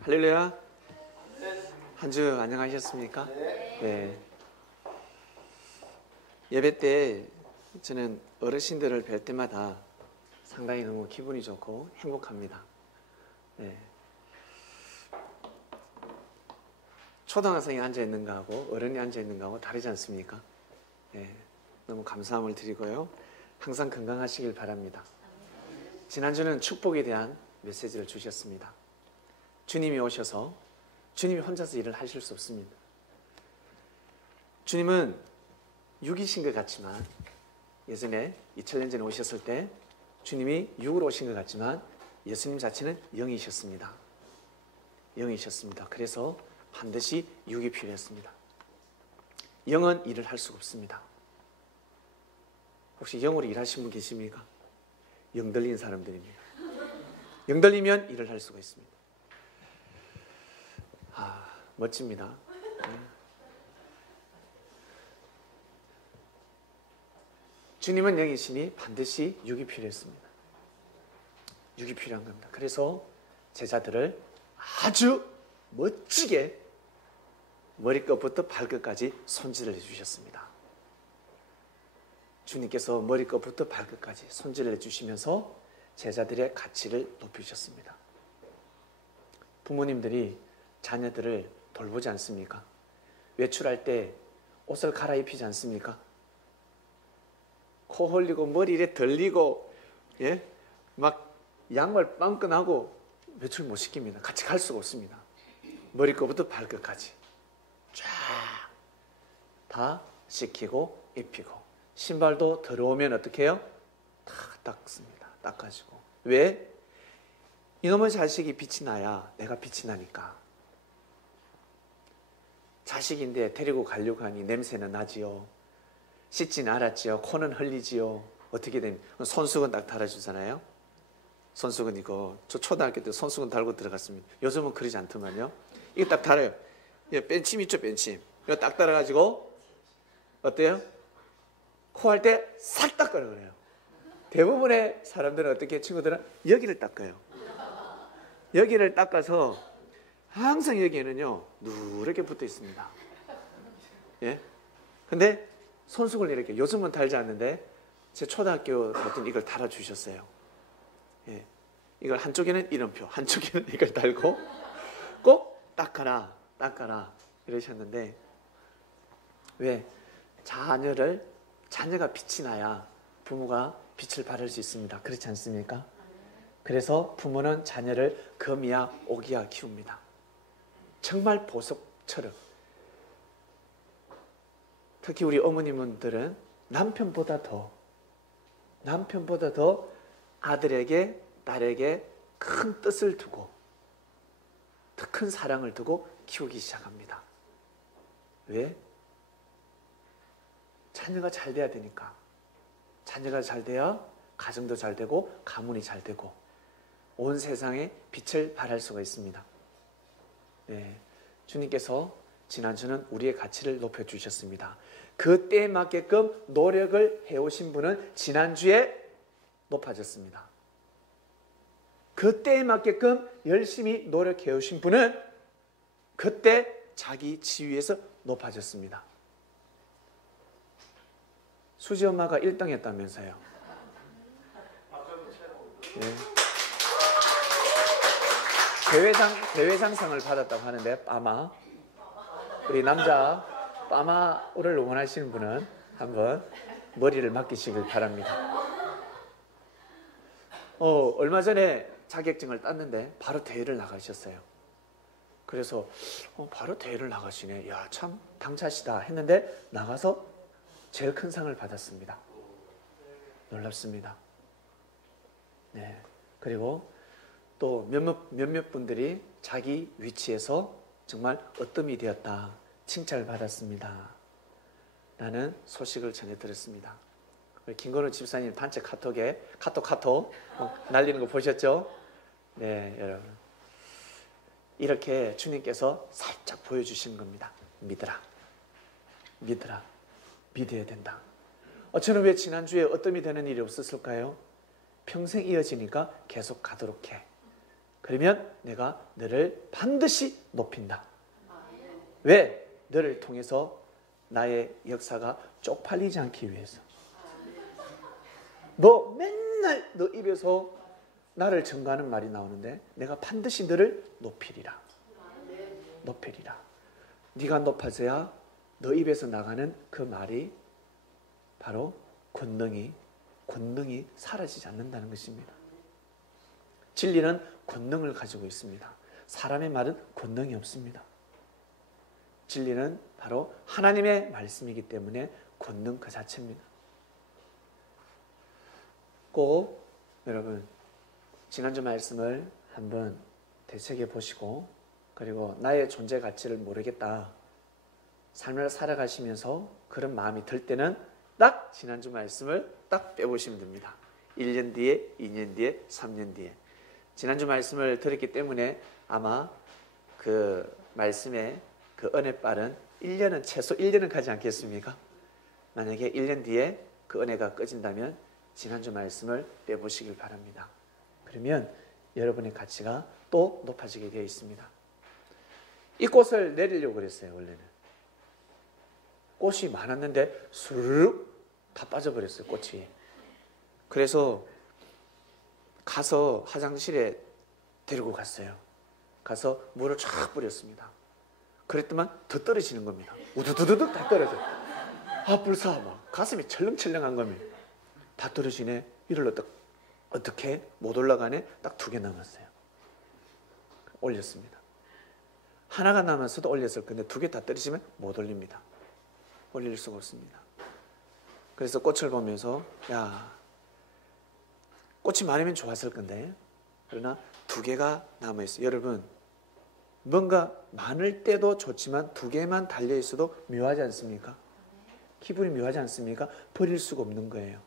할렐루야. 한 주 안녕하셨습니까? 네. 예배 때 저는 어르신들을 뵐 때마다 상당히 너무 기분이 좋고 행복합니다. 네. 초등학생이 앉아 있는 거하고 어른이 앉아 있는 거하고 다르지 않습니까? 네. 너무 감사함을 드리고요. 항상 건강하시길 바랍니다. 지난주는 축복에 대한 메시지를 주셨습니다. 주님이 오셔서 주님이 혼자서 일을 하실 수 없습니다. 주님은 육이신 것 같지만 예전에 2000년 전에 오셨을 때 주님이 육으로 오신 것 같지만 예수님 자체는 영이셨습니다. 영이셨습니다. 그래서 반드시 육이 필요했습니다. 영은 일을 할 수가 없습니다. 혹시 영으로 일하신 분 계십니까? 영 들린 사람들입니다. 영 들리면 일을 할 수가 있습니다. 멋집니다. 주님은 영이시니 반드시 육이 필요했습니다. 육이 필요한 겁니다. 그래서 제자들을 아주 멋지게 머리끝부터 발끝까지 손질을 해주셨습니다. 주님께서 머리끝부터 발끝까지 손질을 해주시면서 제자들의 가치를 높이셨습니다. 부모님들이 자녀들을 돌보지 않습니까? 외출할 때 옷을 갈아입히지 않습니까? 코 흘리고 머리 이래 들리고 막 양말 빵끈하고 외출 못 시킵니다. 같이 갈 수가 없습니다. 머리끝부터 발끝까지 쫙 다 씻기고 입히고 신발도 더러우면 어떻게 해요? 다 닦습니다. 닦아주고. 왜? 이놈의 자식이 빛이 나야 내가 빛이 나니까. 자식인데 데리고 가려고 하니 냄새는 나지요. 씻진 않았지요. 코는 흘리지요. 어떻게 되면 손수건 딱 달아주잖아요. 손수건 이거 저 초등학교 때 손수건 달고 들어갔습니다. 요즘은 그러지 않더만요. 이거 딱 달아요. 뺀침 있죠, 뺀침. 이거 딱 달아가지고 어때요? 코 할 때 싹 닦으라 그래요. 대부분의 사람들은 어떻게 친구들은 여기를 닦아요. 여기를 닦아서 항상 여기에는요 누렇게 붙어 있습니다. 예? 근데 손수건을 이렇게 요즘은 달지 않는데 제 초등학교 때 이걸 달아주셨어요. 예. 이걸 한쪽에는 이름표, 한쪽에는 이걸 달고 꼭 닦아라, 닦아라 이러셨는데 왜? 자녀가 빛이 나야 부모가 빛을 발할 수 있습니다. 그렇지 않습니까? 그래서 부모는 자녀를 금이야 오기야 키웁니다. 정말 보석처럼. 특히 우리 어머님들은 남편보다 더 아들에게 딸에게 큰 뜻을 두고 더 큰 사랑을 두고 키우기 시작합니다. 왜? 자녀가 잘 돼야 되니까. 자녀가 잘 돼야 가정도 잘 되고 가문이 잘 되고 온 세상에 빛을 발할 수가 있습니다. 네, 주님께서 지난주는 우리의 가치를 높여주셨습니다. 그 때에 맞게끔 노력을 해오신 분은 지난주에 높아졌습니다. 그 때에 맞게끔 열심히 노력해오신 분은 그때 자기 지위에서 높아졌습니다. 수지 엄마가 1등 했다면서요. 네. 대회장상을 받았다고 하는데 빠마 우리 남자 빠마를 응원하시는 분은 한번 머리를 맡기시길 바랍니다. 얼마 전에 자격증을 땄는데 바로 대회를 나가셨어요. 그래서 바로 대회를 나가시네. 야, 참 당차시다 했는데 나가서 제일 큰 상을 받았습니다. 놀랍습니다. 네. 그리고 또 몇몇 분들이 자기 위치에서 정말 으뜸이 되었다 칭찬을 받았습니다. 라는 소식을 전해 들었습니다. 김건우 집사님 단체 카톡에 카톡 날리는 거 보셨죠? 네, 여러분. 이렇게 주님께서 살짝 보여주시는 겁니다. 믿어라. 믿어야 된다. 저는 왜 지난주에 으뜸이 되는 일이 없었을까요? 평생 이어지니까 계속 가도록 해. 그러면 내가 너를 반드시 높인다. 왜? 너를 통해서 나의 역사가 쪽팔리지 않기 위해서. 너 맨날 너 입에서 나를 증거하는 말이 나오는데 내가 반드시 너를 높이리라. 높이리라. 네가 높아져야 너 입에서 나가는 그 말이 바로 권능이 사라지지 않는다는 것입니다. 진리는 권능을 가지고 있습니다. 사람의 말은 권능이 없습니다. 진리는 바로 하나님의 말씀이기 때문에 권능 그 자체입니다. 꼭 여러분 지난주 말씀을 한번 되새겨 보시고, 그리고 나의 존재 가치를 모르겠다, 삶을 살아가시면서 그런 마음이 들 때는 딱 지난주 말씀을 딱 빼보시면 됩니다. 1년 뒤에, 2년 뒤에, 3년 뒤에. 지난주 말씀을 들었기 때문에 아마 그 말씀의 그 은혜빨은 1년은 최소 1년은 가지 않겠습니까? 만약에 1년 뒤에 그 은혜가 꺼진다면 지난주 말씀을 빼보시길 바랍니다. 그러면 여러분의 가치가 또 높아지게 되어 있습니다. 이 꽃을 내리려고 그랬어요. 원래는 꽃이 많았는데 수르륵 다 빠져버렸어요. 꽃이. 그래서 가서 화장실에 데리고 갔어요. 가서 물을 쫙 뿌렸습니다. 그랬더만 더 떨어지는 겁니다. 우두두두둑 다 떨어져요. 아 불사 막 가슴이 철렁철렁한 겁니다. 다 떨어지네. 이를 어떻게 못 올라가네. 딱 2개 남았어요. 올렸습니다. 하나가 남았어도 올렸을 건데 2개 다 떨어지면 못 올립니다. 올릴 수가 없습니다. 그래서 꽃을 보면서 야, 꽃이 많으면 좋았을 건데, 그러나 2개가 남아있어요. 여러분, 뭔가 많을 때도 좋지만 2개만 달려있어도 묘하지 않습니까? 기분이 묘하지 않습니까? 버릴 수가 없는 거예요.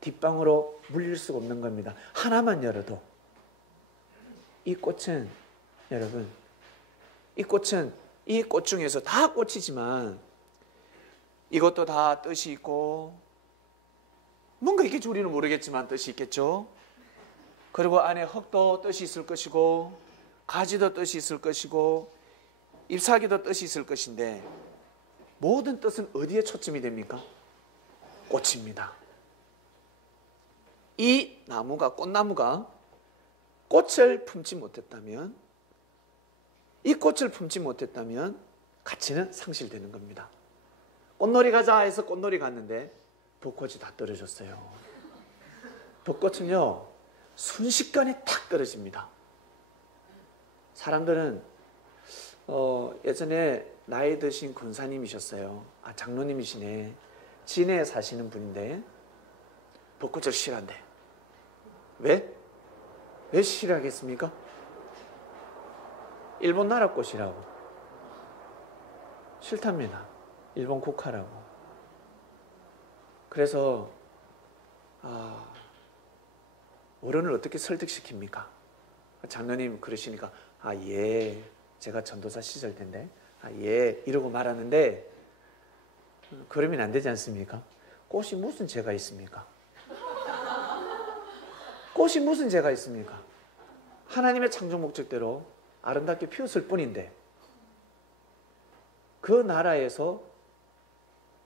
뒷방으로 물릴 수가 없는 겁니다. 하나만 열어도. 이 꽃은 여러분, 이 꽃은 이 꽃 중에서 다 꽃이지만 이것도 다 뜻이 있고, 뭔가 있겠지. 우리는 모르겠지만 뜻이 있겠죠. 그리고 안에 흙도 뜻이 있을 것이고, 가지도 뜻이 있을 것이고, 잎사귀도 뜻이 있을 것인데, 모든 뜻은 어디에 초점이 됩니까? 꽃입니다. 이 나무가, 꽃나무가 꽃을 품지 못했다면, 이 꽃을 품지 못했다면 가치는 상실되는 겁니다. 꽃놀이 가자 해서 꽃놀이 갔는데 벚꽃이 다 떨어졌어요. 벚꽃은요 순식간에 탁 떨어집니다. 사람들은 예전에 나이 드신 권사님이셨어요. 아, 장로님이시네. 진해에 사시는 분인데 벚꽃을 싫어한대. 왜? 왜 싫어하겠습니까? 일본 나라 꽃이라고. 싫답니다. 일본 국화라고. 그래서 어른을 어떻게 설득시킵니까? 장로님 그러시니까 예, 제가 전도사 시절 텐데 예 이러고 말하는데, 그러면 안 되지 않습니까? 꽃이 무슨 죄가 있습니까? 꽃이 무슨 죄가 있습니까? 하나님의 창조 목적대로 아름답게 피었을 뿐인데, 그 나라에서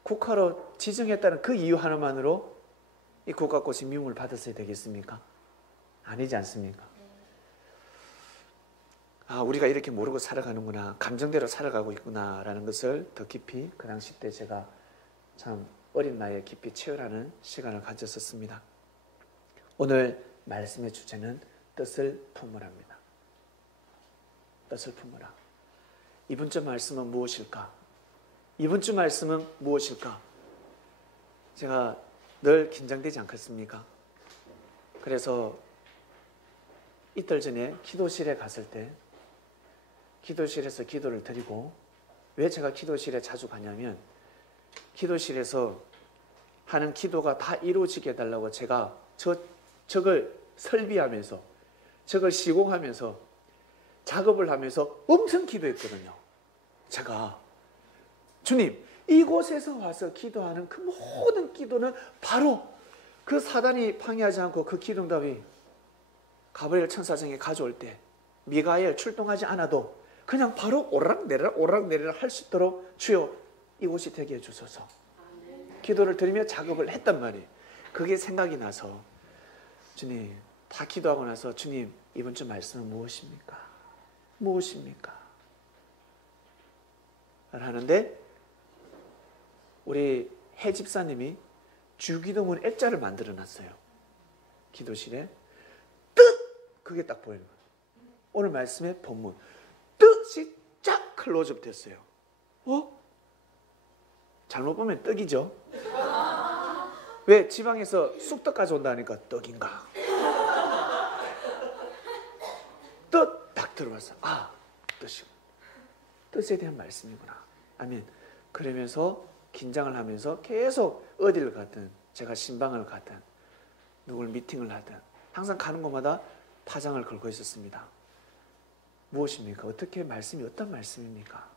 국화로 지정했다는 그 이유 하나만으로 이 국화꽃이 미움을 받았어야 되겠습니까? 아니지 않습니까? 우리가 이렇게 모르고 살아가는구나, 감정대로 살아가고 있구나 라는 것을 더 깊이 그 당시 때 제가 참 어린 나이에 깊이 체험하는 시간을 가졌었습니다. 오늘 말씀의 주제는 뜻을 품으랍니다. 뜻을 품으라. 이번 주 말씀은 무엇일까? 이번 주 말씀은 무엇일까? 제가 늘 긴장되지 않겠습니까? 그래서 이틀 전에 기도실에 갔을 때, 기도실에서 기도를 드리고, 왜 제가 기도실에 자주 가냐면 기도실에서 하는 기도가 다 이루어지게 해달라고 제가 저걸 설비하면서, 저걸 시공하면서, 작업을 하면서 엄청 기도했거든요. 제가 주님, 이곳에서 와서 기도하는 그 모든 기도는 바로 그 사단이 방해하지 않고 그 기도응답이 가브리엘 천사장에 가져올 때 미가엘 출동하지 않아도 그냥 바로 오르락내리락 할 수 있도록 주여 이곳이 되게 해주소서. 기도를 드리며 작업을 했단 말이에요. 그게 생각이 나서 주님 다 기도하고 나서 주님 이번 주 말씀은 무엇입니까? 무엇입니까? 하는데 우리 해 집사님이 주기도문 액자를 만들어 놨어요. 기도실에 뜻! 그게 딱 보이는 거예요. 오늘 말씀의 본문 뜻이 쫙 클로즈업 됐어요. 잘못 보면 떡이죠. 왜? 지방에서 쑥떡까지 온다니까 떡인가. 뜻 딱 들어봤어. 아, 뜻이고 뜻에 대한 말씀이구나. 아멘. 그러면서 긴장을 하면서 계속 어디를 가든 제가 신방을 가든 누굴 미팅을 하든 항상 가는 곳마다 파장을 걸고 있었습니다. 무엇입니까? 어떻게 말씀이 어떤 말씀입니까?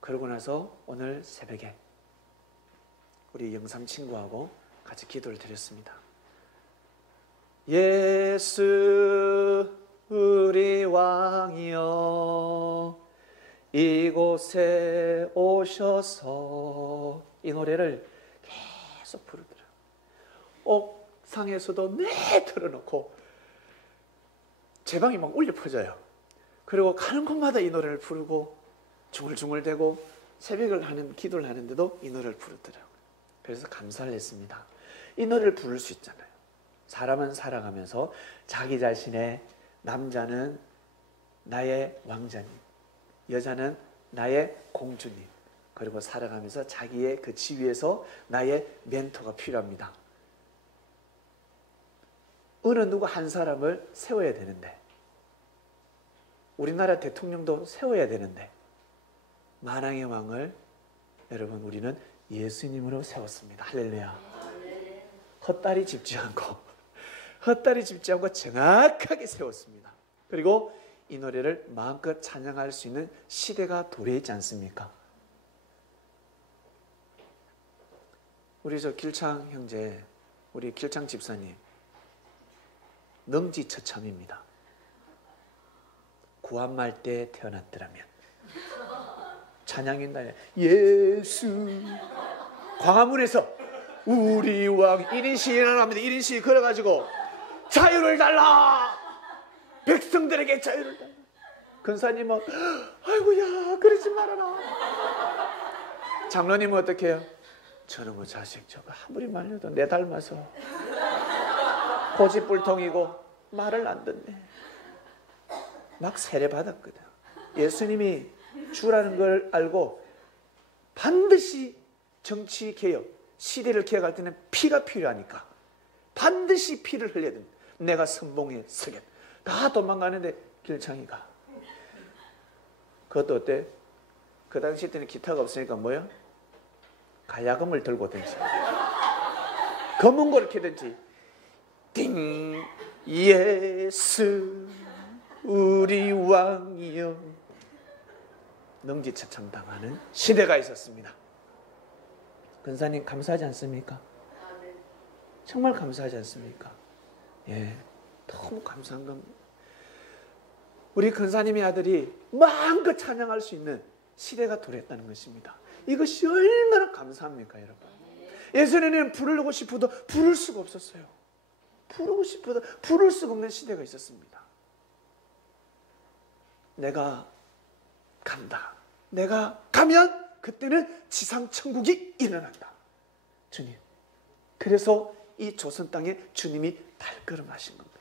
그러고 나서 오늘 새벽에 우리 영삼 친구하고 같이 기도를 드렸습니다. 예수 우리 왕이여 이곳에 오셔서 이 노래를 계속 부르더라고요. 옥상에서도 내 틀어놓고 제 방이 막 울려 퍼져요. 그리고 가는 곳마다 이 노래를 부르고 중얼중얼대고 새벽을 하는 기도를 하는데도 이 노래를 부르더라고요. 그래서 감사를 했습니다. 이 노래를 부를 수 있잖아요. 사람은 살아가면서 자기 자신의 남자는 나의 왕자님, 여자는 나의 공주님, 그리고 살아가면서 자기의 그 지위에서 나의 멘토가 필요합니다. 어느 누구 한 사람을 세워야 되는데 우리나라 대통령도 세워야 되는데 만왕의 왕을 여러분 우리는 예수님으로 세웠습니다. 할렐루야. 헛다리 짚지 않고 정확하게 세웠습니다. 그리고 이 노래를 마음껏 찬양할 수 있는 시대가 도래했지 않습니까? 우리 저 길창 형제, 우리 길창 집사님 능지처참입니다. 구한말 때 태어났더라면 찬양인다에 예수 광화문에서 우리 왕 1인 시위를 합니다. 1인 시위 걸어가지고 자유를 달라, 백성들에게 자유를 달라. 근사님은 아이고야 그러지 말아라. 장로님은 어떻게 해요? 저놈의 자식 저거 아무리 말려도 내 닮아서 고집불통이고 말을 안 듣네. 막 세례받았거든. 예수님이 주라는 걸 알고 반드시 정치개혁, 시대를 개혁할 때는 피가 필요하니까 반드시 피를 흘려야 됩니다. 내가 선봉에 서겠다. 다 도망가는데 길창이가 그것도 어때? 그 당시 때는 기타가 없으니까 뭐야? 가야금을 들고 든지 검은 거를 켜든지 띵 예수 우리 왕이여 능지처참당하는 시대가 있었습니다. 근사님 감사하지 않습니까? 정말 감사하지 않습니까? 예, 너무 감사한 겁니다. 우리 근사님의 아들이 마음껏 찬양할 수 있는 시대가 도래했다는 것입니다. 이것이 얼마나 감사합니까, 여러분? 예전에는 부르고 싶어도 부를 수가 없었어요. 부르고 싶어도 부를 수가 없는 시대가 있었습니다. 내가 간다. 내가 가면 그때는 지상천국이 일어난다. 주님. 그래서 이 조선 땅에 주님이 발걸음하신 겁니다.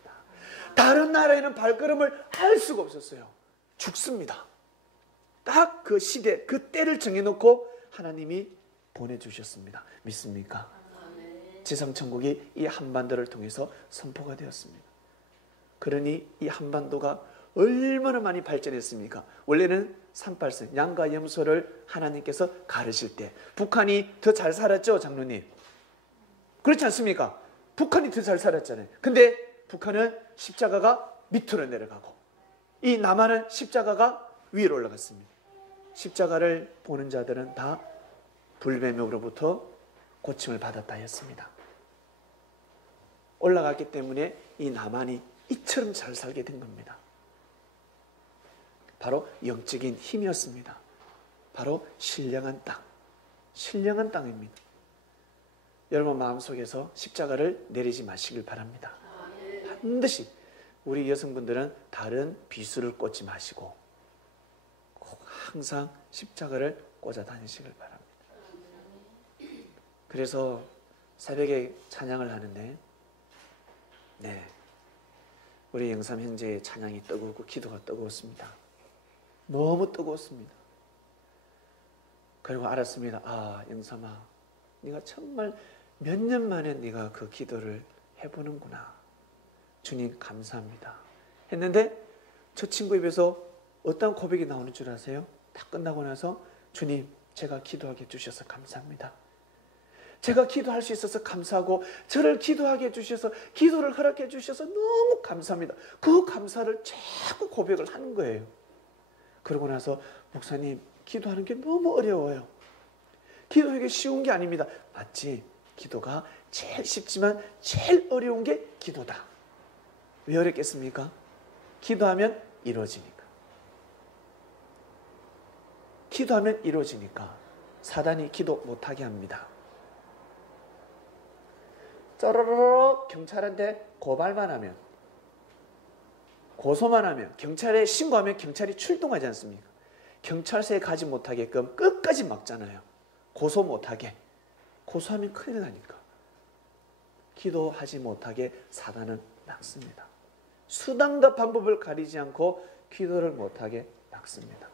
다른 나라에는 발걸음을 할 수가 없었어요. 죽습니다. 딱 그 시대, 그 때를 정해놓고 하나님이 보내주셨습니다. 믿습니까? 지상천국이 이 한반도를 통해서 선포가 되었습니다. 그러니 이 한반도가 얼마나 많이 발전했습니까? 원래는 38선, 양과 염소를 하나님께서 가르실 때 북한이 더 잘 살았죠, 장로님? 그렇지 않습니까? 북한이 더 잘 살았잖아요. 근데 북한은 십자가가 밑으로 내려가고 이 남한은 십자가가 위로 올라갔습니다. 십자가를 보는 자들은 다 불뱀으로부터 고침을 받았다 했습니다. 올라갔기 때문에 이 남한이 이처럼 잘 살게 된 겁니다. 바로 영적인 힘이었습니다. 바로 신령한 땅, 신령한 땅입니다. 여러분 마음속에서 십자가를 내리지 마시길 바랍니다. 반드시 우리 여성분들은 다른 비수를 꽂지 마시고 꼭 항상 십자가를 꽂아 다니시길 바랍니다. 그래서 새벽에 찬양을 하는데 우리 영삼 형제의 찬양이 뜨겁고 기도가 뜨거웠습니다. 너무 뜨거웠습니다. 그리고 알았습니다. 아, 영삼아, 네가 정말 몇 년 만에 네가 그 기도를 해보는구나. 주님 감사합니다 했는데 저 친구 입에서 어떤 고백이 나오는 줄 아세요? 다 끝나고 나서 주님, 제가 기도하게 해주셔서 감사합니다. 제가 기도할 수 있어서 감사하고 저를 기도하게 해주셔서 기도를 허락해 주셔서 너무 감사합니다. 그 감사를 자꾸 고백을 하는 거예요. 그러고 나서 목사님, 기도하는 게 너무 어려워요. 기도하기 쉬운 게 아닙니다. 맞지? 기도가 제일 쉽지만 제일 어려운 게 기도다. 왜 어렵겠습니까? 기도하면 이루어지니까. 기도하면 이루어지니까 사단이 기도 못하게 합니다. 쪼르르 경찰한테 고발만 하면, 고소만 하면, 경찰에 신고하면 경찰이 출동하지 않습니까? 경찰서에 가지 못하게끔 끝까지 막잖아요. 고소 못하게. 고소하면 큰일 나니까. 기도하지 못하게 사단은 막습니다. 수단과 방법을 가리지 않고 기도를 못하게 막습니다.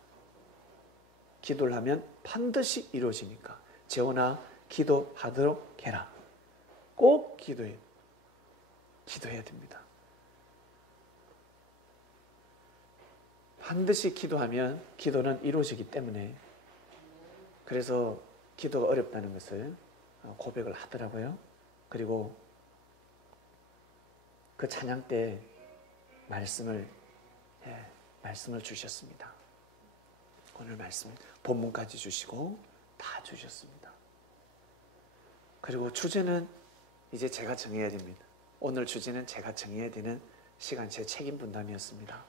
기도를 하면 반드시 이루어지니까 재원아, 기도하도록 해라. 꼭 기도해야 됩니다. 반드시 기도하면 기도는 이루어지기 때문에, 그래서 기도가 어렵다는 것을 고백을 하더라고요. 그리고 그 찬양 때 말씀을 주셨습니다. 오늘 말씀 본문까지 주시고 다 주셨습니다. 그리고 주제는 이제 제가 정해야 됩니다. 오늘 주제는 제가 정해야 되는 시간, 제 책임 분담이었습니다.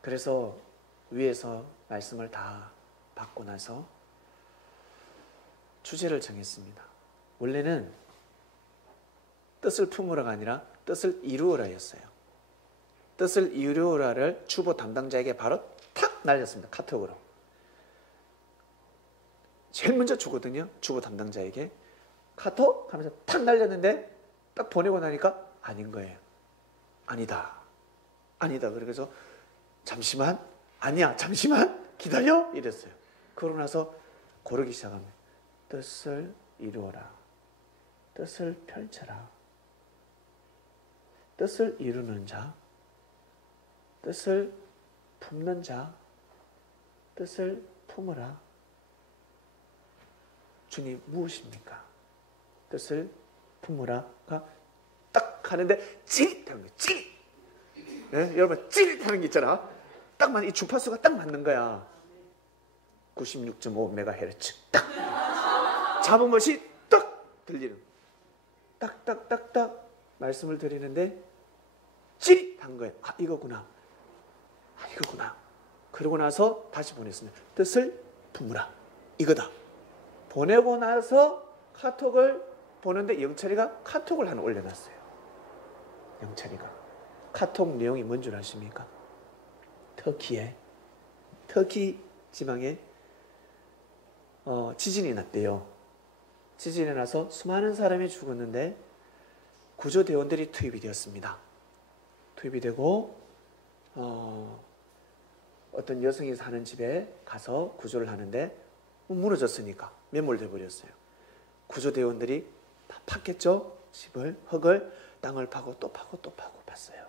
그래서 위에서 말씀을 다 받고 나서 주제를 정했습니다. 원래는 뜻을 품으라가 아니라 뜻을 이루어라였어요. 뜻을 이루어라를 주보 담당자에게 바로 탁 날렸습니다. 카톡으로. 제일 먼저 주거든요. 주보 담당자에게. 카톡 하면서 탁 날렸는데 딱 보내고 나니까 아닌 거예요. 아니다. 그래서 잠시만, 아니야, 잠시만 기다려 이랬어요. 그러고 나서 고르기 시작합니다. 뜻을 이루어라. 뜻을 펼쳐라. 뜻을 이루는 자, 뜻을 품는 자, 뜻을 품으라. 주님 무엇입니까? 뜻을 품으라가 딱 하는데 찌릿하는 거예요. 찌릿. 네? 여러분 찌릿하는 게 있잖아. 딱 맞는, 이 주파수가 딱 맞는 거야. 96.5MHz 딱 잡은 것이 딱 들리는, 딱딱딱딱 말씀을 드리는데 찌릿한 거예요. 아, 이거구나. 그러고 나서 다시 보냈습니다. 뜻을 품으라. 이거다. 보내고 나서 카톡을 보는데 영철이가 카톡을 하나 올려놨어요. 영철이가 카톡 내용이 뭔 줄 아십니까? 터키 지방에 지진이 났대요. 지진이 나서 수많은 사람이 죽었는데 구조대원들이 투입이 되었습니다. 투입이 되고 어떤 여성이 사는 집에 가서 구조를 하는데 무너졌으니까 매몰돼 버렸어요. 구조대원들이 다 팠겠죠. 집을, 흙을, 땅을 파고 또 파고 또 파고 팠어요.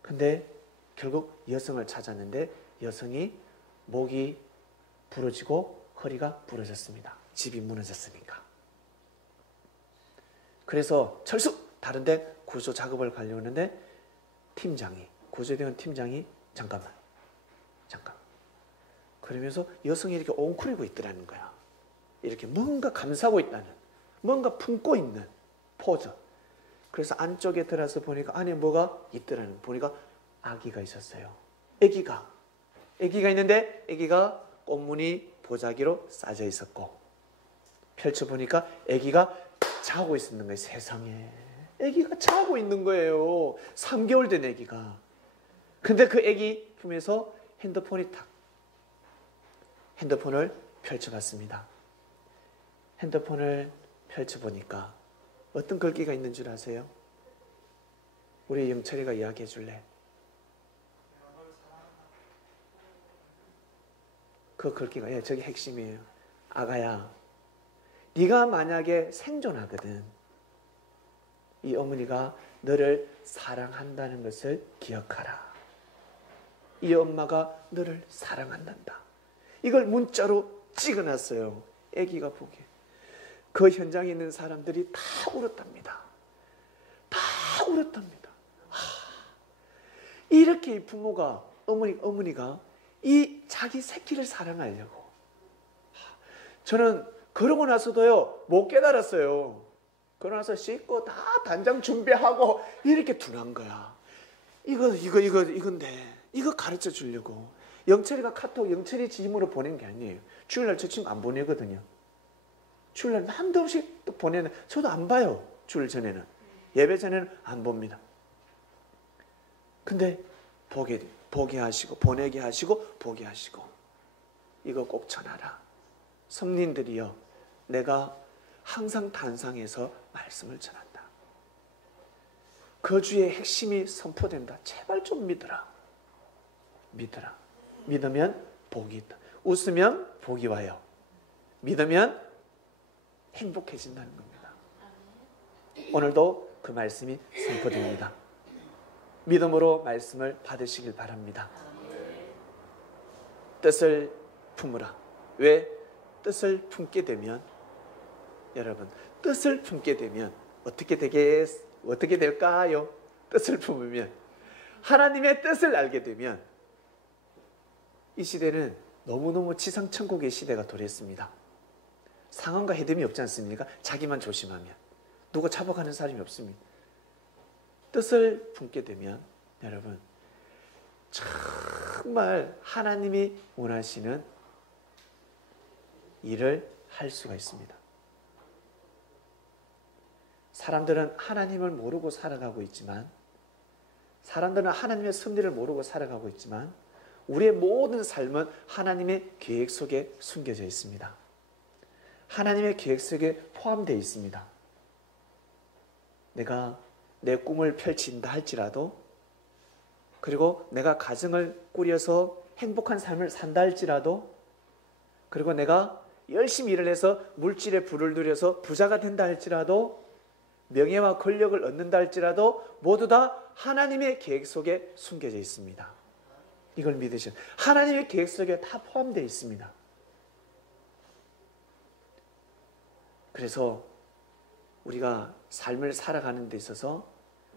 근데 결국 여성을 찾았는데 여성이 목이 부러지고 허리가 부러졌습니다. 집이 무너졌으니까. 그래서 철수! 다른데 구조 작업을 가려는데 구조대원 팀장이 잠깐만. 그러면서 여성이 이렇게 옹크리고 있더라는 거야. 이렇게 뭔가 감싸고 있다는, 뭔가 품고 있는 포즈. 그래서 안쪽에 들어서 보니까 안에 뭐가 있더라는, 보니까 아기가 있었어요. 아기가 있는데 아기가 꽃무늬 보자기로 싸져 있었고, 펼쳐보니까 아기가 자고 있는 거예요. 세상에, 아기가 자고 있는 거예요. 3개월 된 아기가. 근데 그 아기 품에서 핸드폰을 펼쳐봤습니다. 핸드폰을 펼쳐보니까 어떤 글귀가 있는 줄 아세요? 우리 영철이가 이야기해 줄래? 그 글귀가, 예, 저게 핵심이에요. 아가야, 네가 만약에 생존하거든, 이 어머니가 너를 사랑한다는 것을 기억하라. 이 엄마가 너를 사랑한단다. 이걸 문자로 찍어놨어요. 아기가 보기에. 그 현장에 있는 사람들이 다 울었답니다. 다 울었답니다. 이렇게 이 부모가, 어머니가 이 자기 새끼를 사랑하려고. 저는 그러고 나서도요, 못 깨달았어요. 그러고 나서 씻고 다 단장 준비하고 이렇게 둔한 거야. 이건데 이거 가르쳐 주려고. 영철이가 카톡 영철이 지임으로 보낸 게 아니에요. 주일날 저 친구 안 보내거든요. 주일날 한없이 또 보내는, 저도 안 봐요. 주일 전에는, 예배 전에는 안 봅니다. 근데 보게 하시고, 보내게 하시고, 보게 하시고, 이거 꼭 전하라. 성린들이여, 내가 항상 단상에서 말씀을 전한다. 그 주의 핵심이 선포된다. 제발 좀 믿어라. 믿으면 복이 있다. 웃으면 복이 와요. 믿으면 행복해진다는 겁니다. 오늘도 그 말씀이 선포됩니다. 믿음으로 말씀을 받으시길 바랍니다. 뜻을 품으라. 왜? 뜻을 품게 되면, 여러분, 뜻을 품게 되면 어떻게 될까요? 뜻을 품으면, 하나님의 뜻을 알게 되면, 이 시대는 너무너무 지상천국의 시대가 도래했습니다. 상황과 해됨이 없지 않습니까? 자기만 조심하면 누가 잡아가는 사람이 없습니다. 뜻을 품게 되면 여러분, 정말 하나님이 원하시는 일을 할 수가 있습니다. 사람들은 하나님을 모르고 살아가고 있지만, 사람들은 하나님의 섭리를 모르고 살아가고 있지만, 우리의 모든 삶은 하나님의 계획 속에 숨겨져 있습니다. 하나님의 계획 속에 포함되어 있습니다. 내가 내 꿈을 펼친다 할지라도, 그리고 내가 가정을 꾸려서 행복한 삶을 산다 할지라도, 그리고 내가 열심히 일을 해서 물질의 부를 누려서 부자가 된다 할지라도, 명예와 권력을 얻는다 할지라도 모두 다 하나님의 계획 속에 숨겨져 있습니다. 이걸 믿으셔. 하나님의 계획 속에 다 포함되어 있습니다. 그래서 우리가 삶을 살아가는 데 있어서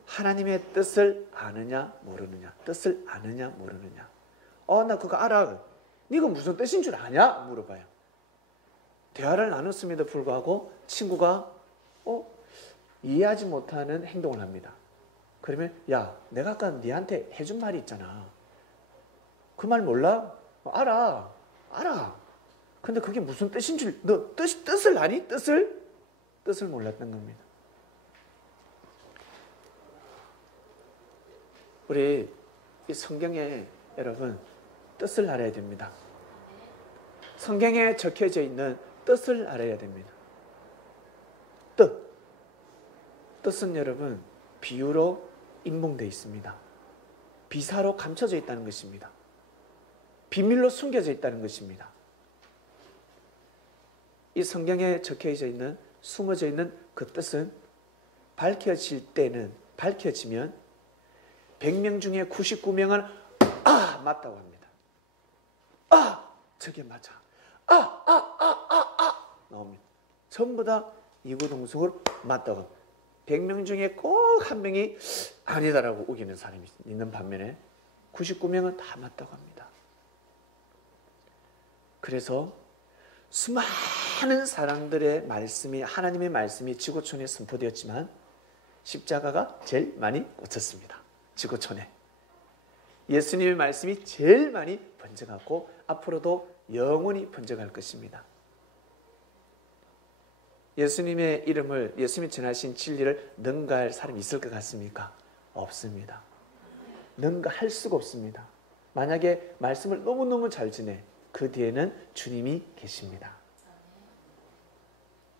하나님의 뜻을 아느냐 모르느냐, 뜻을 아느냐 모르느냐. 나 그거 알아. 네가 무슨 뜻인 줄 아냐? 물어봐요. 대화를 나눴음에도 불구하고 친구가 이해하지 못하는 행동을 합니다. 그러면, 야, 내가 아까 네한테 해준 말이 있잖아. 그 말 몰라? 알아. 근데 그게 무슨 뜻인 줄, 너 뜻을 아니? 뜻을 몰랐던 겁니다. 우리 이 성경에 여러분 뜻을 알아야 됩니다. 성경에 적혀져 있는 뜻을 알아야 됩니다. 뜻은 여러분 비유로 인봉되어 있습니다. 비사로 감춰져 있다는 것입니다. 비밀로 숨겨져 있다는 것입니다. 이 성경에 적혀져 있는, 숨어져 있는 그 뜻은 밝혀지면 100명 중에 99명은 맞다고 합니다. 저게 맞아. 나옵니다. 전부 다 이구동성으로 맞다고 합니다. 100명 중에 꼭 한 명이 아니다라고 우기는 사람이 있는 반면에 99명은 다 맞다고 합니다. 그래서 수많은 사람들의 말씀이, 하나님의 말씀이 지구촌에 선포되었지만 십자가가 제일 많이 꽂혔습니다. 지구촌에. 예수님의 말씀이 제일 많이 번져갔고 앞으로도 영원히 번져갈 것입니다. 예수님의 이름을, 예수님이 전하신 진리를 능가할 사람이 있을 것 같습니까? 없습니다. 능가할 수가 없습니다. 만약에 말씀을 너무너무 잘 지내, 그 뒤에는 주님이 계십니다.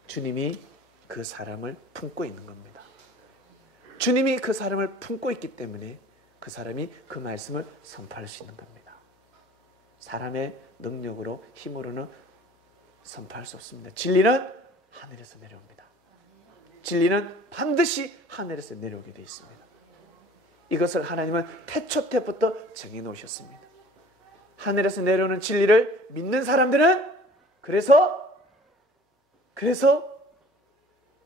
주님이 그 사람을 품고 있는 겁니다. 주님이 그 사람을 품고 있기 때문에 그 사람이 그 말씀을 선포할 수 있는 겁니다. 사람의 능력으로, 힘으로는 선포할 수 없습니다. 진리는 하늘에서 내려옵니다. 진리는 반드시 하늘에서 내려오게 되어 있습니다. 이것을 하나님은 태초 때부터 정해놓으셨습니다. 하늘에서 내려오는 진리를 믿는 사람들은 그래서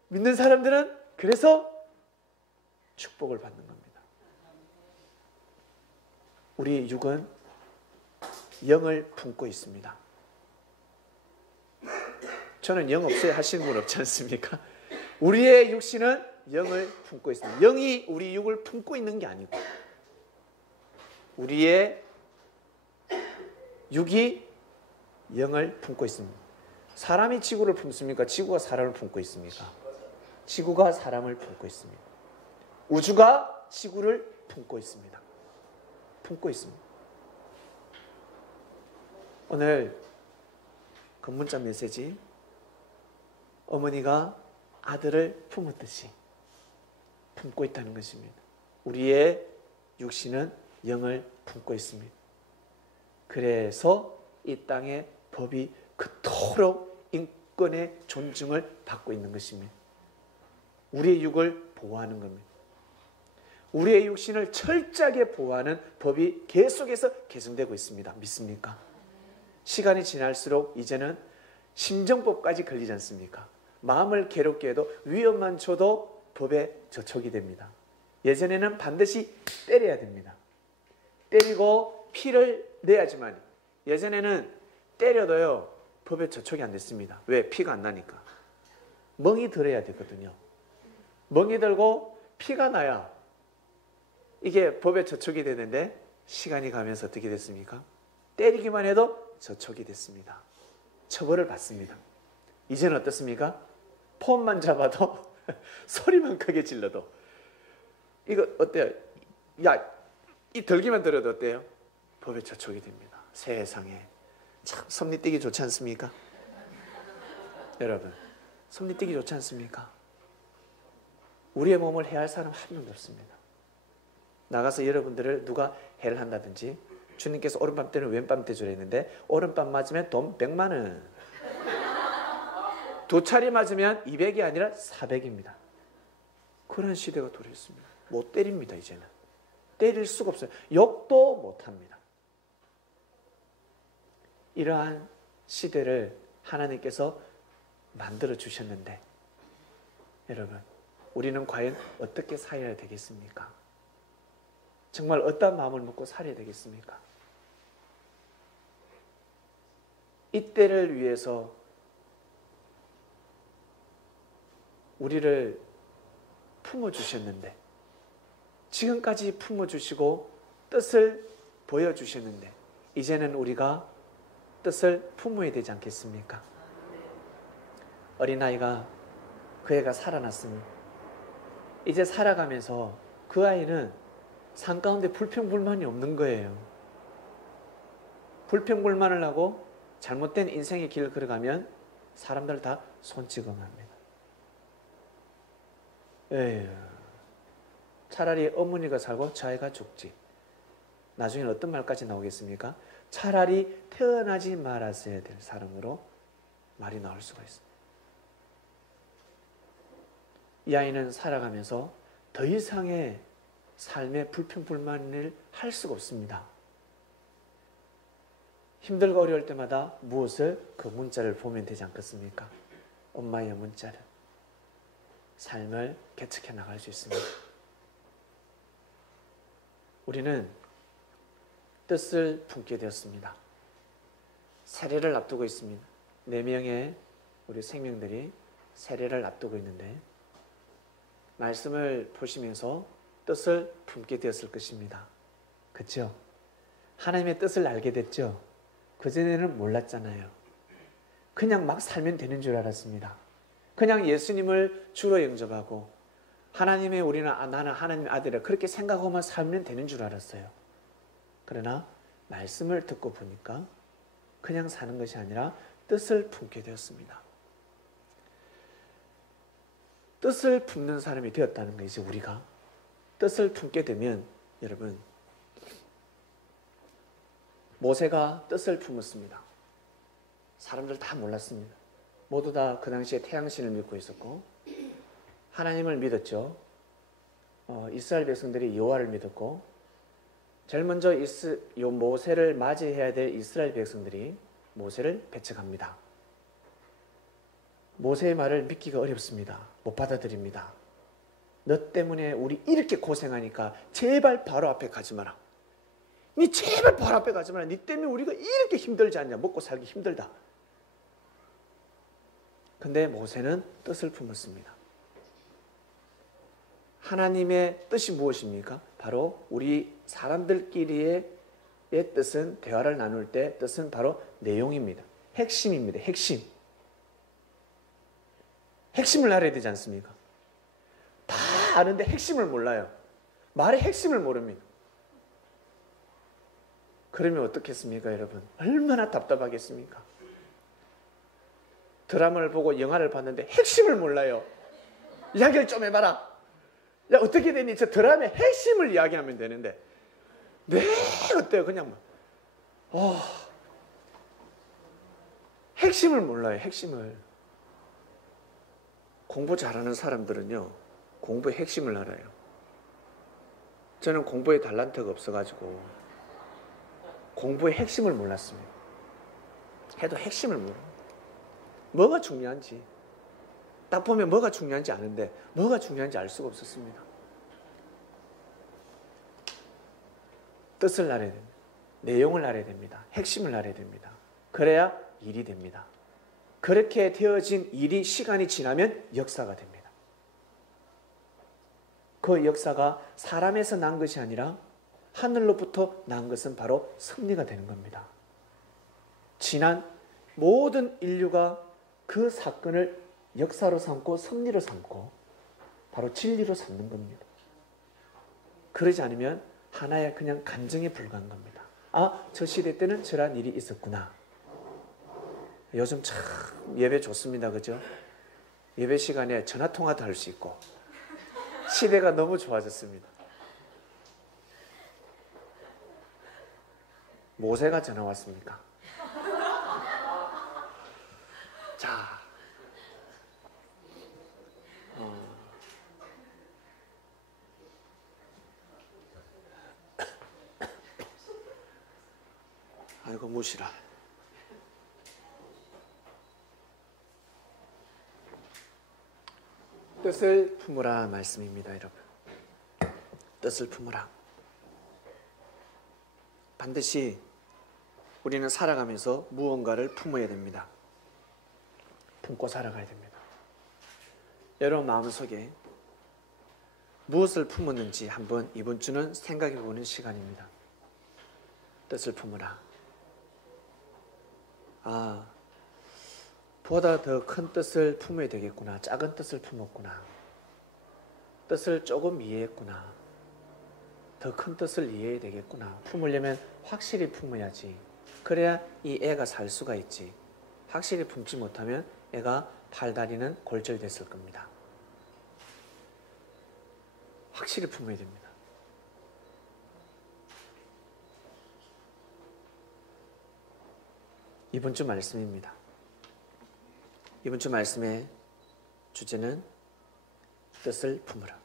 믿는 사람들은 그래서 축복을 받는 겁니다. 우리 육은 영을 품고 있습니다. 저는 영 없어요 하시는 분 없지 않습니까? 우리의 육신은 영을 품고 있습니다. 영이 우리 육을 품고 있는 게 아니고 우리의 육이 영을 품고 있습니다. 사람이 지구를 품습니까? 지구가 사람을 품고 있습니까? 지구가 사람을 품고 있습니다. 우주가 지구를 품고 있습니다. 품고 있습니다. 오늘 근문자 메시지, 어머니가 아들을 품었듯이 품고 있다는 것입니다. 우리의 육신은 영을 품고 있습니다. 그래서 이 땅의 법이 그토록 인권의 존중을 받고 있는 것입니다. 우리의 육을 보호하는 겁니다. 우리의 육신을 철저하게 보호하는 법이 계속해서 개정되고 있습니다. 믿습니까? 시간이 지날수록 이제는 심정법까지 걸리지 않습니까? 마음을 괴롭게 해도 위험만 줘도 법에 저촉이 됩니다. 예전에는 반드시 때려야 됩니다. 때리고 피를 내야지만, 예전에는 때려도요 법에 저촉이 안 됐습니다. 왜? 피가 안 나니까. 멍이 들어야 되거든요. 멍이 들고 피가 나야 이게 법에 저촉이 되는데, 시간이 가면서 어떻게 됐습니까? 때리기만 해도 저촉이 됐습니다. 처벌을 받습니다. 이제는 어떻습니까? 폰만 잡아도 소리만 크게 질러도, 이거 어때요? 야, 이 들기만 들어도 어때요? 법에 저촉이 됩니다. 세상에 참 섭리 뛰기 좋지 않습니까? 여러분, 섭리 뛰기 좋지 않습니까? 우리의 몸을 해할 사람 한 명도 없습니다. 나가서 여러분들을 누가 해를 한다든지, 주님께서 오른밤 때는 왼밤 때주라 했는데 오른밤 맞으면 돈 100만 원, 두 차례 맞으면 200이 아니라 400입니다. 그런 시대가 도래했습니다. 못 때립니다. 이제는 때릴 수가 없어요. 욕도 못합니다. 이러한 시대를 하나님께서 만들어 주셨는데, 여러분, 우리는 과연 어떻게 살아야 되겠습니까? 정말 어떤 마음을 먹고 살아야 되겠습니까? 이때를 위해서 우리를 품어주셨는데, 지금까지 품어주시고 뜻을 보여주셨는데, 이제는 우리가 뜻을 품어야 되지 않겠습니까? 어린아이가, 그 애가 살아났으니 이제 살아가면서 그 아이는 삶 가운데 불평불만이 없는 거예요. 불평불만을 하고 잘못된 인생의 길을 걸어가면 사람들 다 손찌검합니다. 에휴, 차라리 어머니가 살고 저 아이가 죽지. 나중에는 어떤 말까지 나오겠습니까? 차라리 태어나지 말았어야 될 사람으로 말이 나올 수가 있습니다. 이 아이는 살아가면서 더 이상의 삶의 불평불만을 할 수가 없습니다. 힘들고 어려울 때마다 무엇을? 그 문자를 보면 되지 않겠습니까? 엄마의 문자를. 삶을 개척해 나갈 수 있습니다. 우리는 뜻을 품게 되었습니다. 세례를 앞두고 있습니다. 4명의 우리 생명들이 세례를 앞두고 있는데, 말씀을 보시면서 뜻을 품게 되었을 것입니다. 그렇죠? 하나님의 뜻을 알게 됐죠? 그전에는 몰랐잖아요. 그냥 막 살면 되는 줄 알았습니다. 그냥 예수님을 주로 영접하고 하나님의 나는 하나님의 아들이라 그렇게 생각하고만 살면 되는 줄 알았어요. 그러나 말씀을 듣고 보니까 그냥 사는 것이 아니라 뜻을 품게 되었습니다. 뜻을 품는 사람이 되었다는 것이지. 우리가 뜻을 품게 되면, 여러분, 모세가 뜻을 품었습니다. 사람들 다 몰랐습니다. 모두 다 그 당시에 태양신을 믿고 있었고 하나님을 믿었죠. 이스라엘 백성들이 여호와를 믿었고, 제일 먼저 모세를 맞이해야 될 이스라엘 백성들이 모세를 배척합니다. 모세의 말을 믿기가 어렵습니다. 못 받아들입니다. 너 때문에 우리 이렇게 고생하니까 제발 바로 앞에 가지 마라. 니 제발 바로 앞에 가지 마라. 니 때문에 우리가 이렇게 힘들지 않냐. 먹고 살기 힘들다. 근데 모세는 뜻을 품었습니다. 하나님의 뜻이 무엇입니까? 바로 우리 사람들끼리의 뜻은, 대화를 나눌 때 뜻은 바로 내용입니다. 핵심입니다. 핵심을 알아야 되지 않습니까? 다 아는데 핵심을 몰라요. 말의 핵심을 모릅니다. 그러면 어떻겠습니까, 여러분? 얼마나 답답하겠습니까? 드라마를 보고 영화를 봤는데 핵심을 몰라요. 이야기를 좀 해봐라. 야, 어떻게 되니? 저 드라마의 핵심을 이야기하면 되는데, 네, 어때요? 그냥 핵심을 몰라요. 핵심을. 공부 잘하는 사람들은요, 공부의 핵심을 알아요. 저는 공부에 달란트가 없어가지고 공부의 핵심을 몰랐습니다. 해도 핵심을 모릅니다. 뭐가 중요한지, 딱 보면 뭐가 중요한지 아는데 뭐가 중요한지 알 수가 없었습니다. 뜻을 알아야 됩니다. 내용을 알아야 됩니다. 핵심을 알아야 됩니다. 그래야 일이 됩니다. 그렇게 되어진 일이 시간이 지나면 역사가 됩니다. 그 역사가 사람에서 난 것이 아니라 하늘로부터 난 것은 바로 섭리가 되는 겁니다. 지난 모든 인류가 그 사건을 역사로 삼고 섭리로 삼고 바로 진리로 삼는 겁니다. 그러지 않으면 하나의 그냥 감정에 불과한 겁니다. 아, 저 시대 때는 저런 일이 있었구나. 요즘 참 예배 좋습니다. 그죠? 예배 시간에 전화통화도 할 수 있고 시대가 너무 좋아졌습니다. 모세가 전화 왔습니까? 자, 아이고 무시라. 뜻을 품으라 말씀입니다, 여러분. 뜻을 품으라. 반드시 우리는 살아가면서 무언가를 품어야 됩니다. 품고 살아가야 됩니다. 여러분 마음속에 무엇을 품었는지 한번 이번 주는 생각해 보는 시간입니다. 뜻을 품으라. 아, 보다 더 큰 뜻을 품어야 되겠구나. 작은 뜻을 품었구나. 뜻을 조금 이해했구나. 더 큰 뜻을 이해해야 되겠구나. 품으려면 확실히 품어야지. 그래야 이 애가 살 수가 있지. 확실히 품지 못하면 애가 팔다리는 골절됐을 겁니다. 확실히 품어야 됩니다. 이번 주 말씀입니다. 이번 주 말씀의 주제는 뜻을 품으라.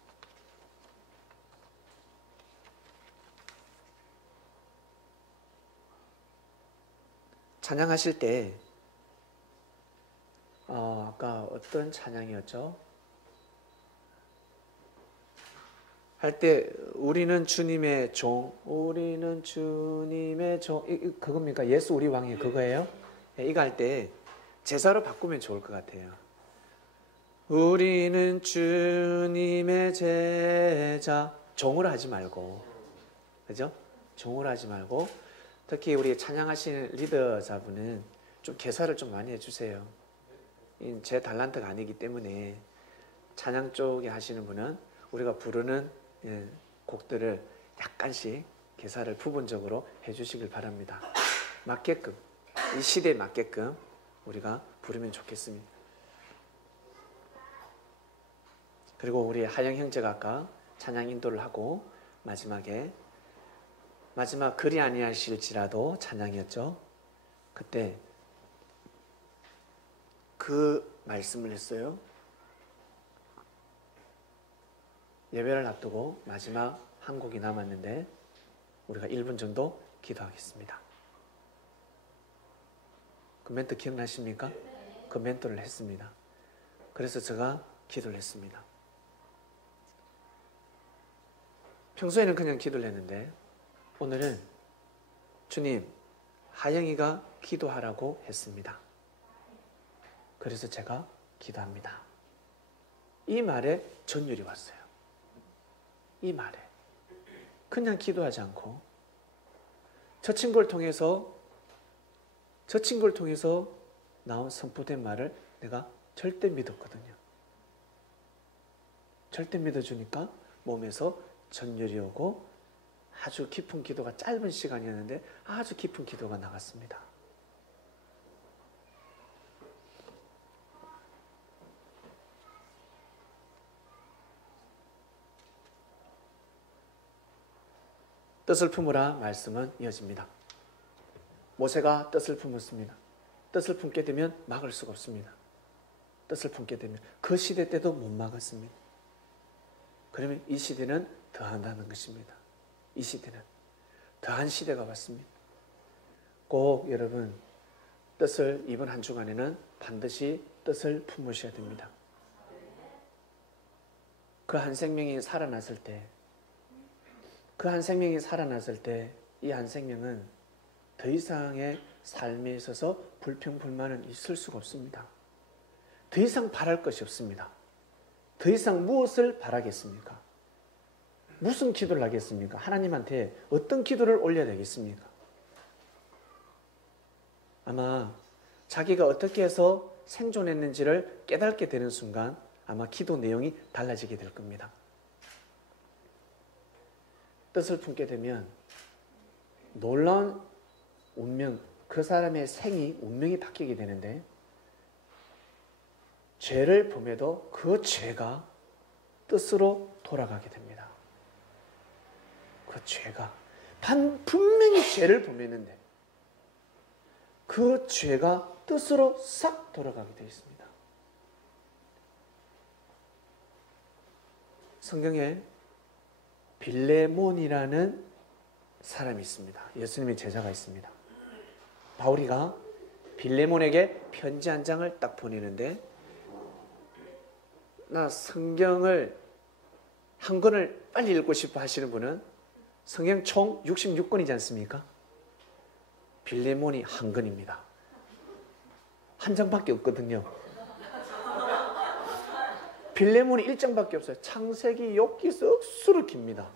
찬양하실 때 아까 어떤 찬양이었죠? 할 때 우리는 주님의 종, 우리는 주님의 종, 그겁니까? 예수 우리 왕이 그거예요? 이거 할 때 제사로 바꾸면 좋을 것 같아요. 우리는 주님의 제자. 종을 하지 말고, 그죠? 종을 하지 말고, 특히 우리 찬양하시는 리더자분은 좀 개사를 좀 많이 해주세요. 제 달란트가 아니기 때문에 찬양 쪽에 하시는 분은 우리가 부르는 곡들을 약간씩 개사를 부분적으로 해주시길 바랍니다. 맞게끔, 이 시대에 맞게끔 우리가 부르면 좋겠습니다. 그리고 우리 하영 형제가 아까 찬양 인도를 하고 마지막 그리 아니하실지라도 찬양이었죠. 그때 그 말씀을 했어요. 예배를 앞두고 마지막 한 곡이 남았는데 우리가 1분 정도 기도하겠습니다. 그 멘트 기억나십니까? 그 멘트를 했습니다. 그래서 제가 기도를 했습니다. 평소에는 그냥 기도를 했는데 오늘은 주님, 하영이가 기도하라고 했습니다. 그래서 제가 기도합니다. 이 말에 전율이 왔어요. 이 말에 그냥 기도하지 않고 저 친구를 통해서 나온 선포된 말을 내가 절대 믿었거든요. 절대 믿어주니까 몸에서 전율이 오고 아주 깊은 기도가, 짧은 시간이었는데 아주 깊은 기도가 나갔습니다. 뜻을 품으라 말씀은 이어집니다. 모세가 뜻을 품었습니다. 뜻을 품게 되면 막을 수가 없습니다. 뜻을 품게 되면 그 시대 때도 못 막았습니다. 그러면 이 시대는 더한다는 것입니다. 이 시대는 더한 시대가 왔습니다. 꼭 여러분 뜻을 이번 한 주간에는 반드시 뜻을 품으셔야 됩니다. 그 한 생명이 살아났을 때, 이 한 생명은 더 이상의 삶에 있어서 불평불만은 있을 수가 없습니다. 더 이상 바랄 것이 없습니다. 더 이상 무엇을 바라겠습니까? 무슨 기도를 하겠습니까? 하나님한테 어떤 기도를 올려야 되겠습니까? 아마 자기가 어떻게 해서 생존했는지를 깨닫게 되는 순간 아마 기도 내용이 달라지게 될 겁니다. 뜻을 품게 되면 놀라운 운명, 그 사람의 운명이 바뀌게 되는데 죄를 범해도 그 죄가 뜻으로 돌아가게 됩니다. 그 죄가 분명히 죄를 범했는데 그 죄가 뜻으로 싹 돌아가게 되어 있습니다. 성경에 빌레몬이라는 사람이 있습니다. 예수님의 제자가 있습니다. 바울이가 빌레몬에게 편지 한 장을 딱 보내는데, 나 성경을 한 권을 빨리 읽고 싶어 하시는 분은 성경 총 66권이지 않습니까? 빌레몬이 한 권입니다. 한 장밖에 없거든요. 빌레몬이 1장밖에 없어요. 창세기, 욥기 억수로 깁니다.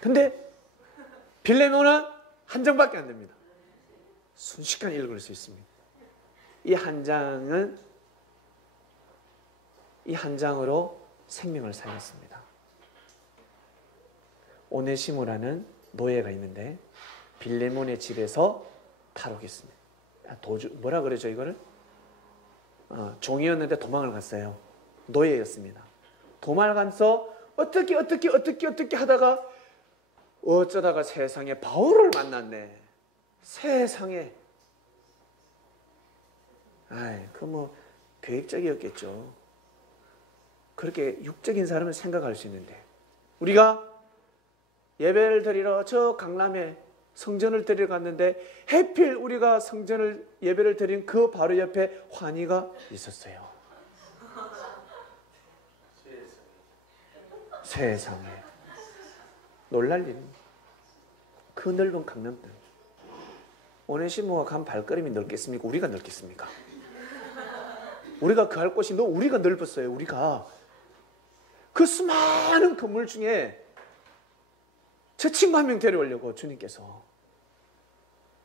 근데 빌레몬은 한 장밖에 안 됩니다. 순식간에 읽을 수 있습니다. 이 한 장으로 생명을 살렸습니다. 오네시모라는 노예가 있는데 빌레몬의 집에서 탈옥했습니다. 뭐라 그러죠 이거를? 종이었는데 도망을 갔어요. 노예였습니다. 도망가서 어떻게 하다가 어쩌다가 세상에 바울을 만났네. 세상에. 그 뭐 계획적이었겠죠. 그렇게 육적인 사람은 생각할 수 있는데, 우리가 예배를 드리러 저 강남에 성전을 드리러 갔는데 해필 우리가 예배를 드린 그 바로 옆에 환희가 있었어요. 세상에. 놀랄 일입니다. 그 넓은 강남들. 오네시모가 간 발걸음이 넓겠습니까? 우리가 넓겠습니까? 우리가 거할 곳이 너무 우리가 넓었어요. 우리가 그 수많은 건물 중에 저 친구 한 명 데려오려고 주님께서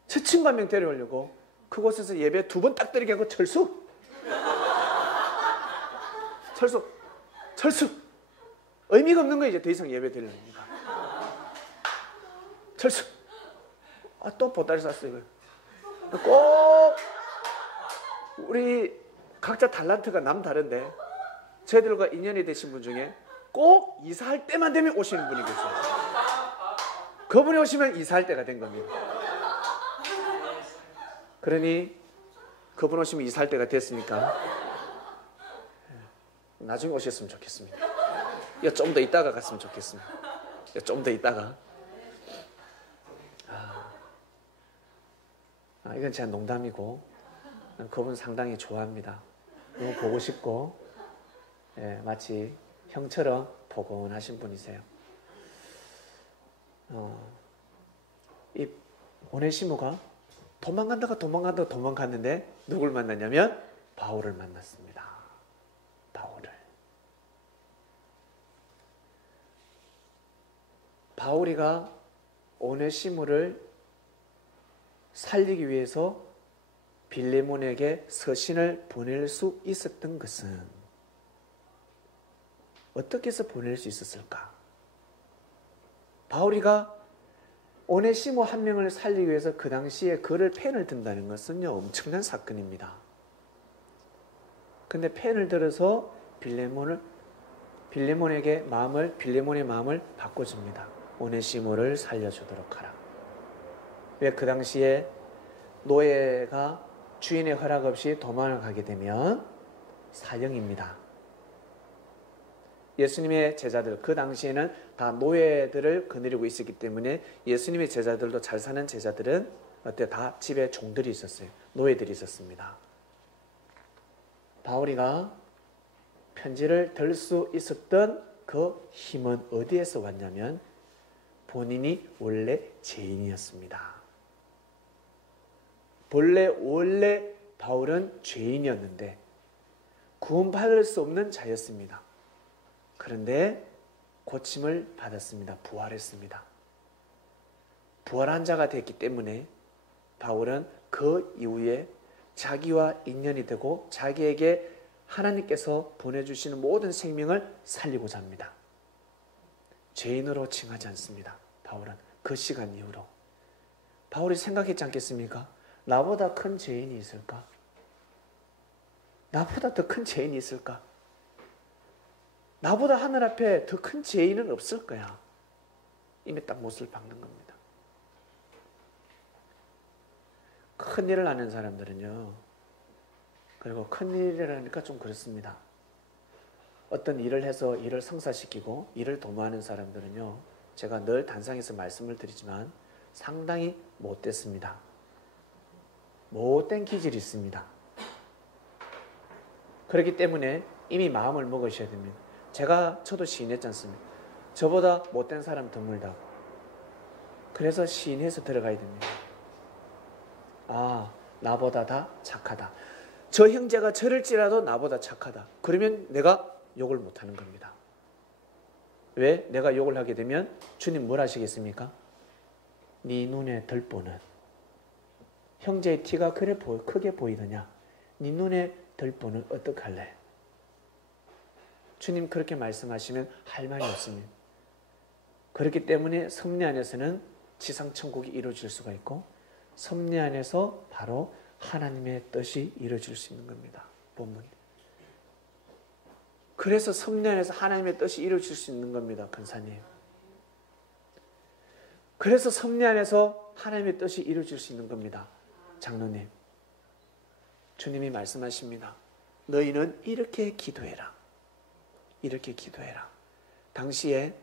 저 친구 한 명 데려오려고 그곳에서 예배 2번 딱 드리게 하고 철수 의미가 없는 거예요. 이제 더 이상 예배 드리려니까 철수. 또 보따리 쌌어요. 꼭 우리 각자 탤런트가 남다른데 저희들과 인연이 되신 분 중에 꼭 이사할 때만 되면 오시는 분이 계세요. 그분이 오시면 이사할 때가 된 겁니다. 그러니 그분 오시면 이사할 때가 됐으니까 나중에 오셨으면 좋겠습니다. 좀 더 있다가 갔으면 좋겠습니다. 좀 더 있다가. 이건 제가 농담이고 그분 상당히 좋아합니다. 너무 보고 싶고 마치 형처럼 포근하신 분이세요. 이 오네시모가 도망갔는데 누굴 만났냐면 바울을 만났습니다. 바울이가 오네시모를 살리기 위해서 빌레몬에게 서신을 보낼 수 있었던 것은 어떻게 해서 보낼 수 있었을까? 바울이가 오네시모 한 명을 살리기 위해서 그 당시에 그를 펜을 든다는 것은요 엄청난 사건입니다. 근데 펜을 들어서 빌레몬의 마음을 바꿔줍니다. 오네시모를 살려주도록 하라. 왜 그 당시에 노예가 주인의 허락 없이 도망을 가게 되면 사형입니다. 예수님의 제자들, 그 당시에는 다 노예들을 거느리고 있었기 때문에 예수님의 제자들도 잘 사는 제자들은 다 집에 종들이 있었어요. 노예들이 있었습니다. 바울이가 편지를 들 수 있었던 그 힘은 어디에서 왔냐면 본인이 원래 죄인이었습니다. 원래 바울은 죄인이었는데 구원받을 수 없는 자였습니다. 그런데 고침을 받았습니다. 부활했습니다. 부활한 자가 됐기 때문에 바울은 그 이후에 자기와 인연이 되고 자기에게 하나님께서 보내주시는 모든 생명을 살리고자 합니다. 죄인으로 칭하지 않습니다. 바울은 그 시간 이후로. 바울이 생각했지 않겠습니까? 나보다 큰 죄인이 있을까? 나보다 더 큰 죄인이 있을까? 나보다 하늘 앞에 더 큰 죄인은 없을 거야. 이미 딱 못을 박는 겁니다. 큰일을 아는 사람들은요, 그리고 큰일이라니까 좀 그렇습니다. 어떤 일을 해서 일을 성사시키고 일을 도모하는 사람들은요, 제가 늘 단상에서 말씀을 드리지만 상당히 못됐습니다. 못된 기질이 있습니다. 그렇기 때문에 이미 마음을 먹으셔야 됩니다. 저도 시인했지 않습니까? 저보다 못된 사람 드물다. 그래서 시인해서 들어가야 됩니다. 나보다 다 착하다. 저 형제가 저럴지라도 나보다 착하다. 그러면 내가 욕을 못하는 겁니다. 왜? 내가 욕을 하게 되면 주님 뭘 하시겠습니까? 네 눈에 들보는 형제의 티가 그래 크게 보이더냐? 네 눈에 들보는 어떡할래? 주님 그렇게 말씀하시면 할 말이 없습니다. 그렇기 때문에 섭리 안에서는 지상천국이 이루어질 수가 있고 섭리 안에서 바로 하나님의 뜻이 이루어질 수 있는 겁니다. 본문. 그래서 섭리 안에서 하나님의 뜻이 이루어질 수 있는 겁니다. 권사님. 그래서 섭리 안에서 하나님의 뜻이 이루어질 수 있는 겁니다. 장로님. 주님이 말씀하십니다. 너희는 이렇게 기도해라. 이렇게 기도해라. 당시에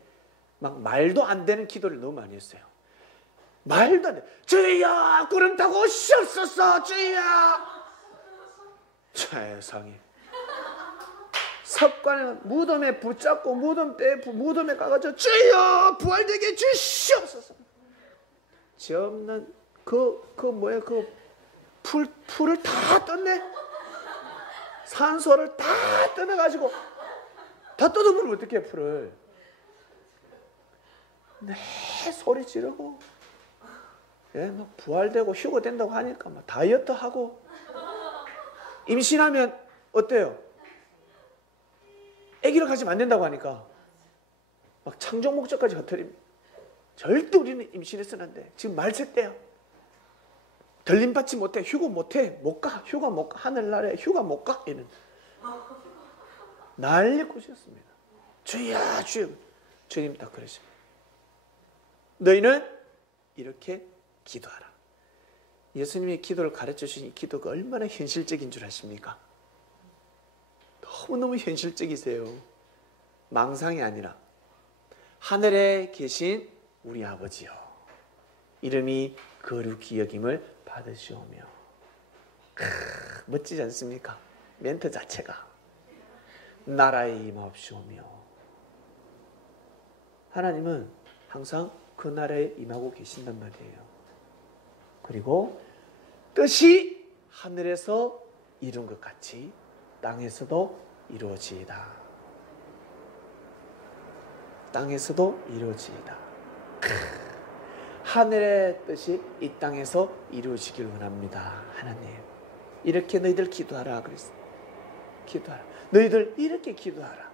막 말도 안 되는 기도를 너무 많이 했어요. 말도 안 돼. 주여 구름 타고 오시옵소서 주여. 세상에. 석관을 무덤에 붙잡고 무덤에 가가지고 주여 부활되게 주시옵소서. 죄 없는 풀을 다 떴네. 산소를 다 뜯어가지고 다 뜯어버리면 어떡해 풀을. 네 소리 지르고 막 부활되고 휴가 된다고 하니까 막 다이어트 하고 임신하면 어때요? 아기를 가지면 안 된다고 하니까 막 창조 목적까지 흐트립니다. 절대 우리는 임신해서는 안 돼. 지금 말세 때야. 들림받지 못해. 휴가 못해. 못 가. 휴가 못 가. 하늘나라에 휴가 못 가. 이는 난리 꾸셨습니다. 주야 주여. 주님 딱 그러십니다. 너희는 이렇게 기도하라. 예수님이 기도를 가르쳐 주신 이 기도가 얼마나 현실적인 줄 아십니까? 너무너무 현실적이세요. 망상이 아니라 하늘에 계신 우리 아버지요 이름이 거룩히 여김을 받으시오며. 멋지지 않습니까? 멘트 자체가 나라에 임하옵시오며. 하나님은 항상 그 나라에 임하고 계신단 말이에요. 그리고 뜻이 하늘에서 이룬 것 같이 땅에서도 이루어지이다. 땅에서도 이루어지이다. 하늘의 뜻이 이 땅에서 이루어지길 원합니다. 하나님 이렇게 너희들 기도하라 그랬어요. 기도하라. 너희들 이렇게 기도하라.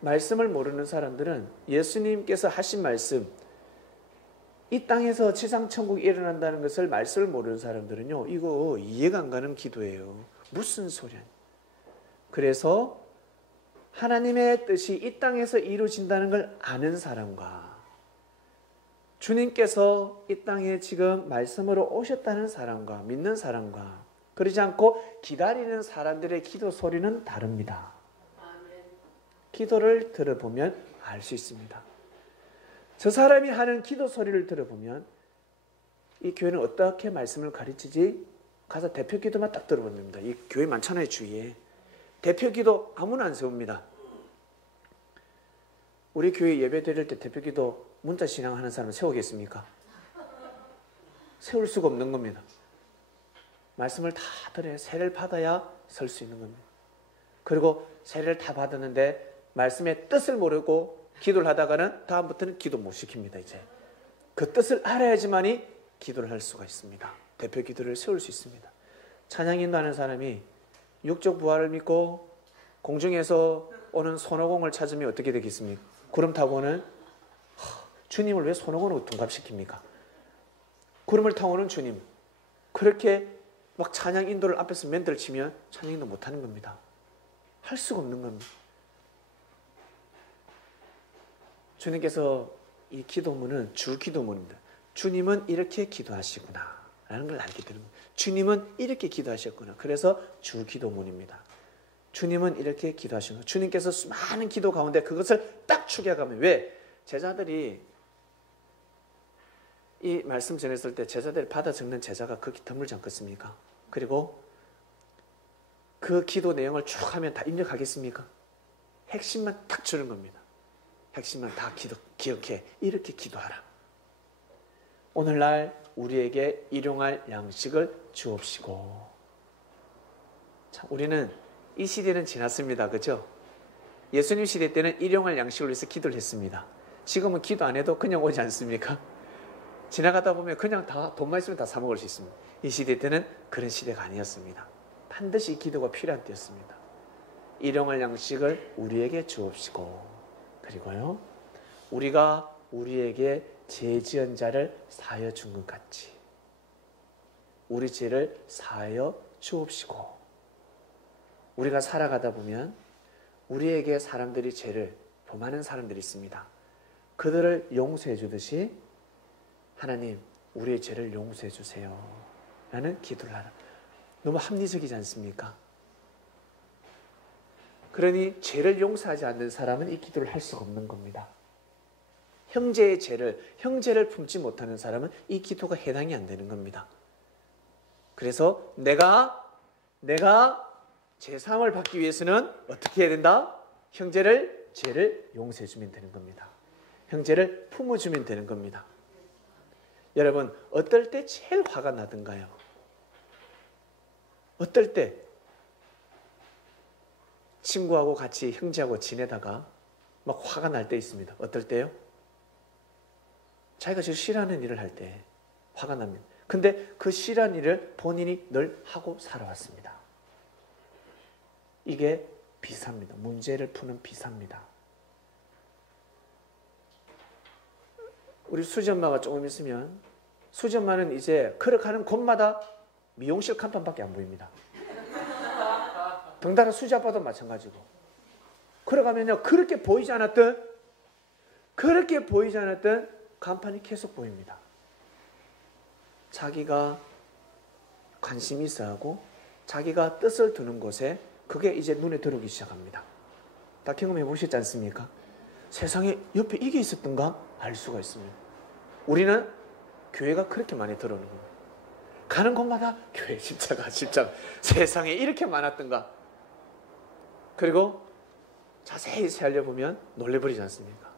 말씀을 모르는 사람들은 예수님께서 하신 말씀, 이 땅에서 지상천국이 일어난다는 것을 말씀을 모르는 사람들은요, 이거 이해가 안 가는 기도예요. 무슨 소리야. 그래서 하나님의 뜻이 이 땅에서 이루어진다는 걸 아는 사람과 주님께서 이 땅에 지금 말씀으로 오셨다는 사람과 믿는 사람과 그러지 않고 기다리는 사람들의 기도 소리는 다릅니다. 기도를 들어보면 알 수 있습니다. 저 사람이 하는 기도 소리를 들어보면 이 교회는 어떻게 말씀을 가르치지? 가서 대표 기도만 딱 들어보면 됩니다. 이 교회 많잖아요, 주위에. 대표 기도 아무나 안 세웁니다. 우리 교회 예배 드릴 때 대표 기도 문자 신앙하는 사람은 세우겠습니까? 세울 수가 없는 겁니다. 말씀을 다 들어야 세례를 받아야 설 수 있는 겁니다. 그리고 세례를 다 받았는데 말씀의 뜻을 모르고 기도를 하다가는 다음부터는 기도 못 시킵니다. 이제 그 뜻을 알아야지만이 기도를 할 수가 있습니다. 대표 기도를 세울 수 있습니다. 찬양 인도하는 사람이 육적 부활을 믿고 공중에서 오는 손오공을 찾으면 어떻게 되겠습니까? 구름 타고 오는 주님을 왜 손오공으로 둔갑시킵니까? 구름을 타고 오는 주님, 그렇게 막 찬양 인도를 앞에서 멘트를 치면 찬양 인도 못하는 겁니다. 할 수가 없는 겁니다. 주님께서 이 기도문은 주 기도문입니다. 주님은 이렇게 기도하시구나 라는 걸 알게 되는 거예요. 주님은 이렇게 기도하셨구나. 그래서 주 기도문입니다. 주님은 이렇게 기도하시는 거예요. 주님께서 수많은 기도 가운데 그것을 딱 추겨가면, 왜? 제자들이 이 말씀 전했을 때 제자들이 받아 적는 제자가 그렇게 드물지 않겠습니까? 그리고 그 기도 내용을 쭉 하면 다 입력하겠습니까? 핵심만 딱 주는 겁니다. 핵심만 다 기억해. 이렇게 기도하라. 오늘날 우리에게 일용할 양식을 주옵시고. 자, 우리는 이 시대는 지났습니다. 그렇죠? 예수님 시대 때는 일용할 양식을 위해서 기도를 했습니다. 지금은 기도 안 해도 그냥 오지 않습니까? 지나가다 보면 그냥 다 돈만 있으면 다 사 먹을 수 있습니다. 이 시대 때는 그런 시대가 아니었습니다. 반드시 기도가 필요한 때였습니다. 일용할 양식을 우리에게 주옵시고, 그리고요, 우리가 우리에게 죄 지은 자를 사하여 준 것 같이 우리 죄를 사하여 주옵시고. 우리가 살아가다 보면 우리에게 사람들이 죄를 범하는 사람들이 있습니다. 그들을 용서해 주듯이 하나님 우리의 죄를 용서해 주세요 라는 기도를 하라. 너무 합리적이지 않습니까? 그러니 죄를 용서하지 않는 사람은 이 기도를 할 수가 없는 겁니다. 형제의 죄를, 형제를 품지 못하는 사람은 이 기도가 해당이 안 되는 겁니다. 그래서 내가 죄사함을 받기 위해서는 어떻게 해야 된다? 형제를, 죄를 용서해 주면 되는 겁니다. 형제를 품어주면 되는 겁니다. 여러분, 어떨 때 제일 화가 나던가요? 어떨 때 친구하고 같이 형제하고 지내다가 막 화가 날 때 있습니다. 어떨 때요? 자기가 제일 싫어하는 일을 할 때 화가 납니다. 근데 그 싫어하는 일을 본인이 늘 하고 살아왔습니다. 이게 비사입니다. 문제를 푸는 비사입니다. 우리 수지 엄마가 조금 있으면 수지 엄마는 이제 걸어가는 곳마다 미용실 간판밖에 안 보입니다. 덩달아 수지 아빠도 마찬가지고 걸어가면요 그렇게 보이지 않았던 간판이 계속 보입니다. 자기가 관심이 있어 하고 자기가 뜻을 두는 곳에 그게 이제 눈에 들어오기 시작합니다. 다 경험해 보셨지 않습니까? 세상에 옆에 이게 있었던가 알 수가 있습니다. 우리는 교회가 그렇게 많이 들어오는 겁니다. 가는 곳마다 교회 십자가 세상에 이렇게 많았던가. 그리고 자세히 살려보면 놀래버리지 않습니까?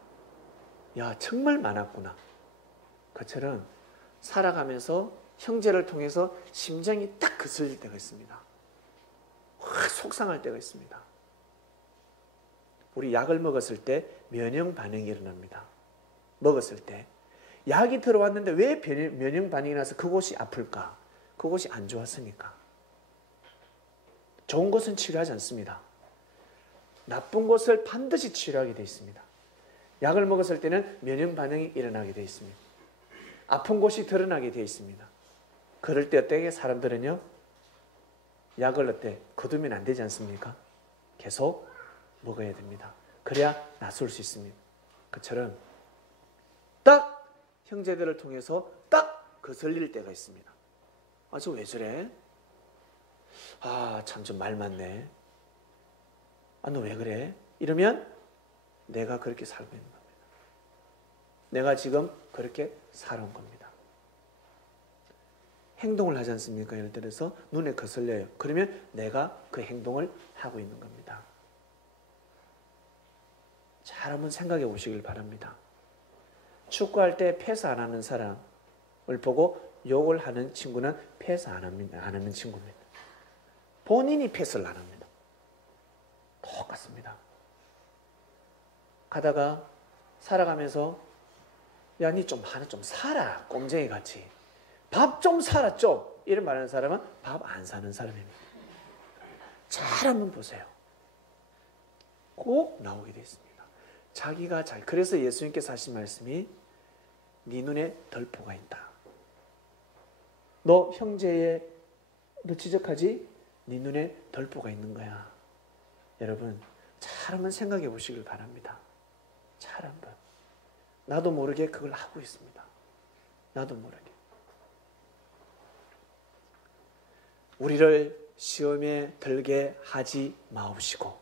야 정말 많았구나. 그처럼 살아가면서 형제를 통해서 심장이 딱 거슬릴 때가 있습니다. 확 속상할 때가 있습니다. 우리 약을 먹었을 때 면역 반응이 일어납니다. 먹었을 때 약이 들어왔는데 왜 면역 반응이 나서 그곳이 아플까? 그곳이 안 좋았으니까. 좋은 곳은 치료하지 않습니다. 나쁜 곳을 반드시 치료하게 되어 있습니다. 약을 먹었을 때는 면역 반응이 일어나게 되어 있습니다. 아픈 곳이 드러나게 되어 있습니다. 그럴 때 어떻게 사람들은요 약을 어때 거두면 안 되지 않습니까? 계속 먹어야 됩니다. 그래야 낫을 수 있습니다. 그처럼 딱 형제들을 통해서 딱 거슬릴 때가 있습니다. 아, 저 왜 저래? 아, 참 좀 말 많네. 아, 너 왜 그래? 이러면 내가 그렇게 살고 있는 겁니다. 내가 지금 그렇게 살아온 겁니다. 행동을 하지 않습니까? 예를 들어서 눈에 거슬려요. 그러면 내가 그 행동을 하고 있는 겁니다. 잘 한번 생각해 보시길 바랍니다. 축구할 때 패스 안 하는 사람을 보고 욕을 하는 친구는 패스 안 하는 친구입니다. 본인이 패스를 안 합니다. 똑같습니다. 가다가 살아가면서 야, 니 좀 하나 좀 사라. 꼼쟁이 같이. 밥 좀 사라 좀. 이런 말하는 사람은 밥 안 사는 사람입니다. 잘 한번 보세요. 꼭 나오게 되어 있습니다. 자기가 그래서 예수님께서 하신 말씀이 네 눈에 덜포가 있다. 너 형제의 너 지적하지? 네 눈에 덜포가 있는 거야. 여러분 잘 한번 생각해 보시길 바랍니다. 잘 한번. 나도 모르게 그걸 하고 있습니다. 나도 모르게. 우리를 시험에 들게 하지 마옵시고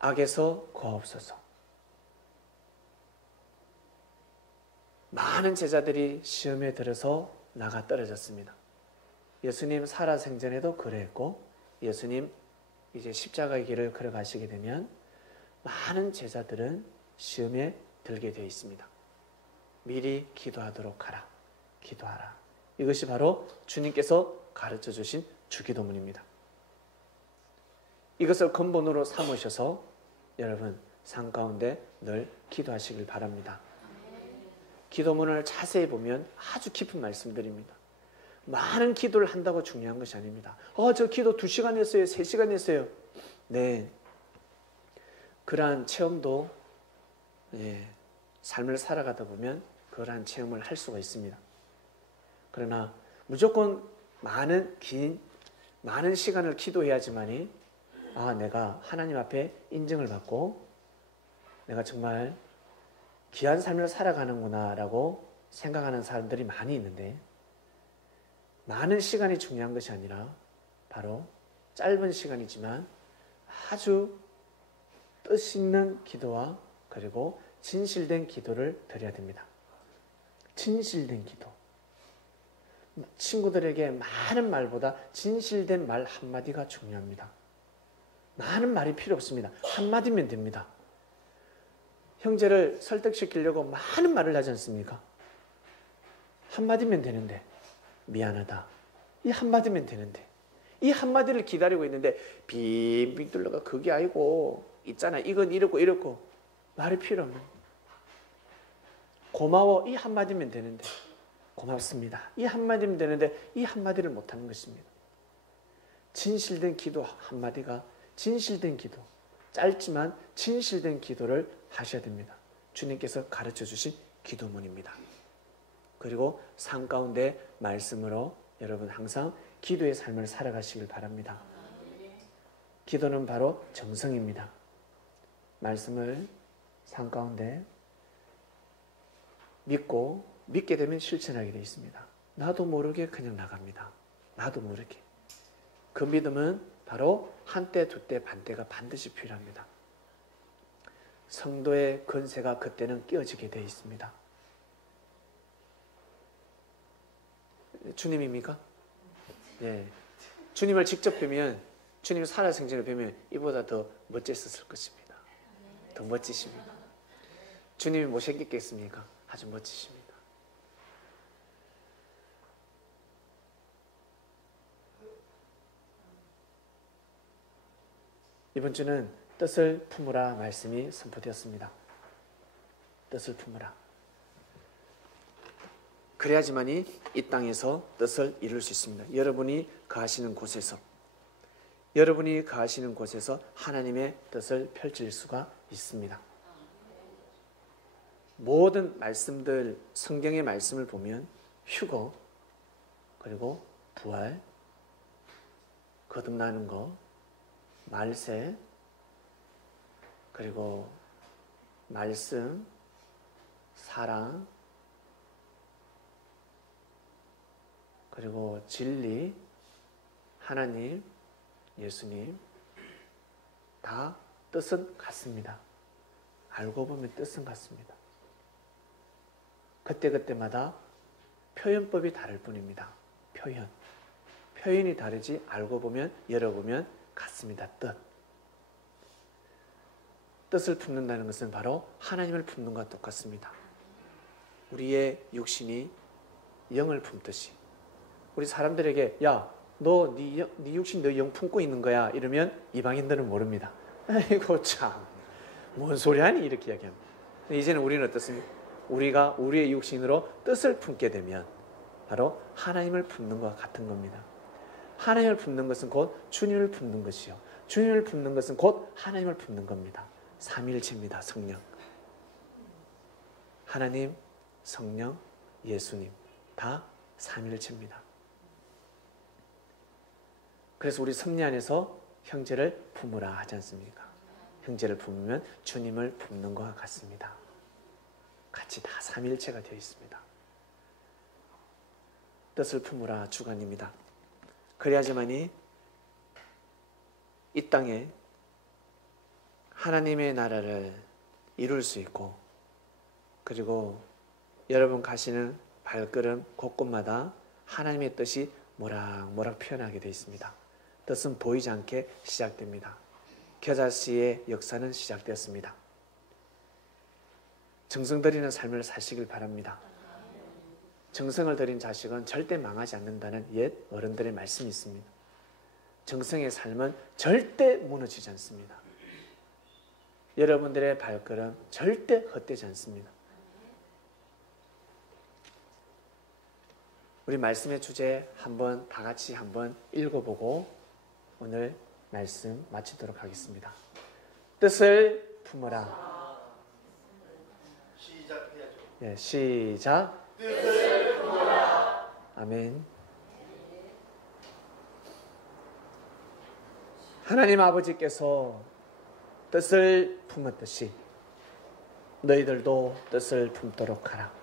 악에서 구하옵소서. 많은 제자들이 시험에 들어서 나가 떨어졌습니다. 예수님 살아생전에도 그랬고 예수님 이제 십자가의 길을 걸어가시게 되면 많은 제자들은 시험에 들게 되어 있습니다. 미리 기도하도록 하라. 기도하라. 이것이 바로 주님께서 가르쳐 주신 주기도문입니다. 이것을 근본으로 삼으셔서 여러분 삶 가운데 늘 기도하시길 바랍니다. 기도문을 자세히 보면 아주 깊은 말씀들입니다. 많은 기도를 한다고 중요한 것이 아닙니다. 저 기도 2시간 했어요. 3시간 했어요. 네, 그러한 체험도 삶을 살아가다 보면 그러한 체험을 할 수가 있습니다. 그러나 무조건 많은 시간을 기도해야지만이 내가 하나님 앞에 인정을 받고 내가 정말 귀한 삶을 살아가는구나 라고 생각하는 사람들이 많이 있는데 많은 시간이 중요한 것이 아니라 바로 짧은 시간이지만 아주 뜻 있는 기도와 그리고 진실된 기도를 드려야 됩니다. 진실된 기도. 친구들에게 많은 말보다 진실된 말 한마디가 중요합니다. 많은 말이 필요 없습니다. 한마디면 됩니다. 형제를 설득시키려고 많은 말을 하지 않습니까? 한마디면 되는데 미안하다. 이 한마디면 되는데, 이 한마디를 기다리고 있는데 빙빙 둘러가 그게 아니고 있잖아, 이건 이렇고 이렇고 말이 필요 없는, 고마워 이 한마디면 되는데, 고맙습니다 이 한마디면 되는데 이 한마디를 못하는 것입니다. 진실된 기도 한마디가, 진실된 기도, 짧지만 진실된 기도를 하셔야 됩니다. 주님께서 가르쳐 주신 기도문입니다. 그리고 삶 가운데 말씀으로 여러분 항상 기도의 삶을 살아가시길 바랍니다. 기도는 바로 정성입니다. 말씀을 삶 가운데 믿고, 믿게 되면 실천하게 되어 있습니다. 나도 모르게 그냥 나갑니다. 나도 모르게. 그 믿음은 바로 한때, 두때, 반때가 반드시 필요합니다. 성도의 권세가 그때는 깨어지게 되어 있습니다. 주님입니까? 예. 주님을 직접 뵈면, 주님 살아생전을 뵈면 이보다 더 멋졌을 것입니다. 더 멋지십니다. 주님이 못생겼겠습니까? 아주 멋지십니다. 이번 주는 뜻을 품으라 말씀이 선포되었습니다. 뜻을 품으라. 그래야지만이 이 땅에서 뜻을 이룰 수 있습니다. 여러분이 거하시는 곳에서, 여러분이 거하시는 곳에서 하나님의 뜻을 펼칠 수가 있습니다. 모든 말씀들, 성경의 말씀을 보면 휴거, 그리고 부활, 거듭나는 것, 말세, 그리고 말씀, 사랑, 그리고 진리, 하나님, 예수님, 다 뜻은 같습니다. 알고 보면 뜻은 같습니다. 그때그때마다 표현법이 다를 뿐입니다. 표현이 다르지 알고 보면, 열어보면 같습니다. 뜻을 품는다는 것은 바로 하나님을 품는 것과 똑같습니다. 우리의 육신이 영을 품듯이, 우리 사람들에게 야, 너 네 육신 너 영 품고 있는 거야 이러면 이방인들은 모릅니다. 아이고 참, 뭔 소리 하니 이렇게 이야기합니다. 이제는 우리는 어떻습니까? 우리가 우리의 육신으로 뜻을 품게 되면 바로 하나님을 품는 것과 같은 겁니다. 하나님을 품는 것은 곧 주님을 품는 것이요, 주님을 품는 것은 곧 하나님을 품는 겁니다. 삼위일체입니다. 성령, 하나님, 성령, 예수님 다 삼위일체입니다. 그래서 우리 섭리 안에서 형제를 품으라 하지 않습니까? 형제를 품으면 주님을 품는 것과 같습니다. 같이 다 삼위일체가 되어 있습니다. 뜻을 품으라 주관입니다. 그래야지만이 이 땅에 하나님의 나라를 이룰 수 있고, 그리고 여러분 가시는 발걸음 곳곳마다 하나님의 뜻이 모락모락 표현하게 되어 있습니다. 뜻은 보이지 않게 시작됩니다. 겨자씨의 역사는 시작되었습니다. 정성 들이는 삶을 사시길 바랍니다. 정성을 들인 자식은 절대 망하지 않는다는 옛 어른들의 말씀이 있습니다. 정성의 삶은 절대 무너지지 않습니다. 여러분들의 발걸음 절대 헛되지 않습니다. 우리 말씀의 주제 한번 다 같이 한번 읽어보고 오늘 말씀 마치도록 하겠습니다. 뜻을 품으라. 시작해야죠. 네, 시작. 뜻을 품으라. 아멘. 하나님 아버지께서 뜻을 품었듯이 너희들도 뜻을 품도록 하라.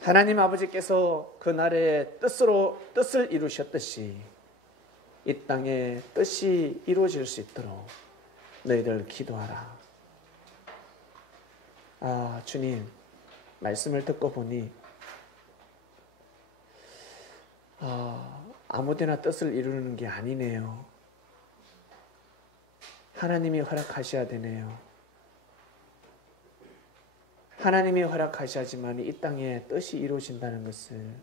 하나님 아버지께서 그 나라의 뜻을 이루셨듯이 이 땅에 뜻이 이루어질 수 있도록 너희들 기도하라. 아, 주님, 말씀을 듣고 보니 아무데나 뜻을 이루는 게 아니네요. 하나님이 허락하셔야 되네요. 하나님이 허락하셔야지만 이 땅에 뜻이 이루어진다는 것을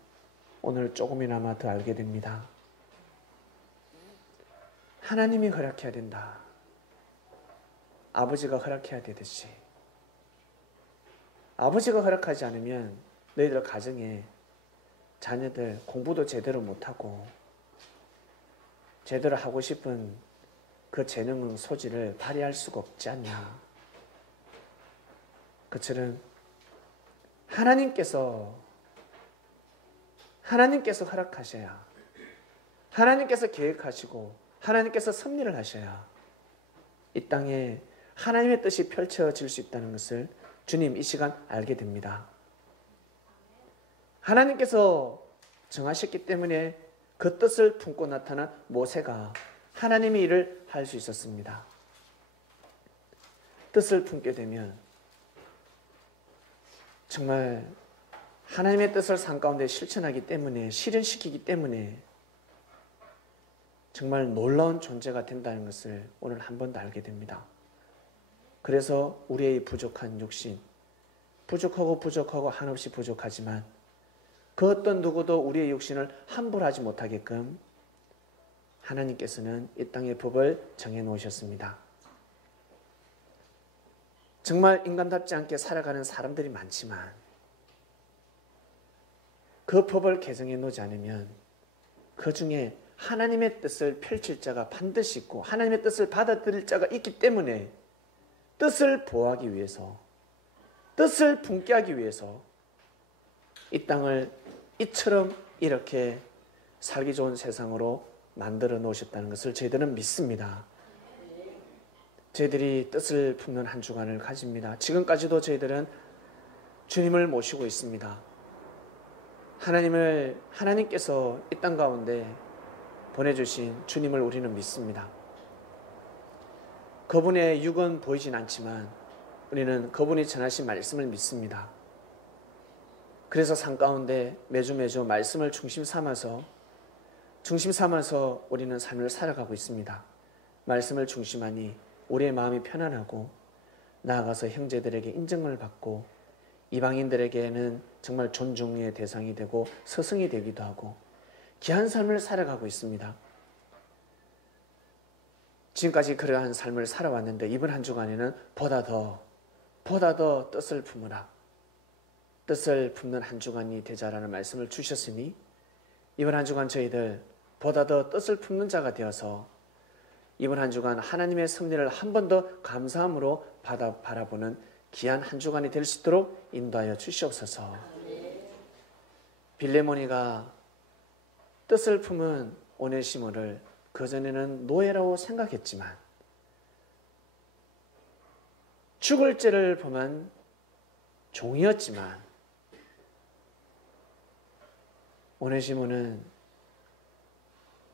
오늘 조금이나마 더 알게 됩니다. 하나님이 허락해야 된다. 아버지가 허락해야 되듯이. 아버지가 허락하지 않으면 너희들 가정에 자녀들 공부도 제대로 못하고 제대로 하고 싶은 그 재능 소질을 발휘할 수가 없지 않냐. 그처럼 하나님께서 허락하셔야, 하나님께서 계획하시고 하나님께서 섭리를 하셔야 이 땅에 하나님의 뜻이 펼쳐질 수 있다는 것을 주님 이 시간 알게 됩니다. 하나님께서 정하셨기 때문에 그 뜻을 품고 나타난 모세가 하나님의 일을 할 수 있었습니다. 뜻을 품게 되면 정말 하나님의 뜻을 삶 가운데 실천하기 때문에, 실현시키기 때문에 정말 놀라운 존재가 된다는 것을 오늘 한 번 더 알게 됩니다. 그래서 우리의 부족한 육신, 부족하고 한없이 부족하지만 그 어떤 누구도 우리의 육신을 함부로 하지 못하게끔 하나님께서는 이 땅의 법을 정해 놓으셨습니다. 정말 인간답지 않게 살아가는 사람들이 많지만 그 법을 개정해 놓지 않으면 그 중에 하나님의 뜻을 펼칠 자가 반드시 있고 하나님의 뜻을 받아들일 자가 있기 때문에 뜻을 보호하기 위해서, 뜻을 품게 하기 위해서 이 땅을 이처럼 이렇게 살기 좋은 세상으로 만들어 놓으셨다는 것을 저희들은 믿습니다. 저희들이 뜻을 품는 한 주간을 가집니다. 지금까지도 저희들은 주님을 모시고 있습니다. 하나님께서 이 땅 가운데 보내주신 주님을 우리는 믿습니다. 그분의 육은 보이진 않지만 우리는 그분이 전하신 말씀을 믿습니다. 그래서 삶 가운데 매주 말씀을 중심 삼아서 우리는 삶을 살아가고 있습니다. 말씀을 중심하니 우리의 마음이 편안하고 나아가서 형제들에게 인정을 받고 이방인들에게는 정말 존중의 대상이 되고 스승이 되기도 하고 귀한 삶을 살아가고 있습니다. 지금까지 그러한 삶을 살아왔는데 이번 한 주간에는 보다 더 뜻을 품으라, 뜻을 품는 한 주간이 되자라는 말씀을 주셨으니 이번 한 주간 저희들 보다 더 뜻을 품는 자가 되어서 이번 한 주간 하나님의 섭리를 한 번 더 감사함으로 바라보는 귀한 한 주간이 될 수 있도록 인도하여 주시옵소서. 빌레몬이가 뜻을 품은 오네시모를 그전에는 노예라고 생각했지만 죽을 죄를 범한 종이었지만 오네시모는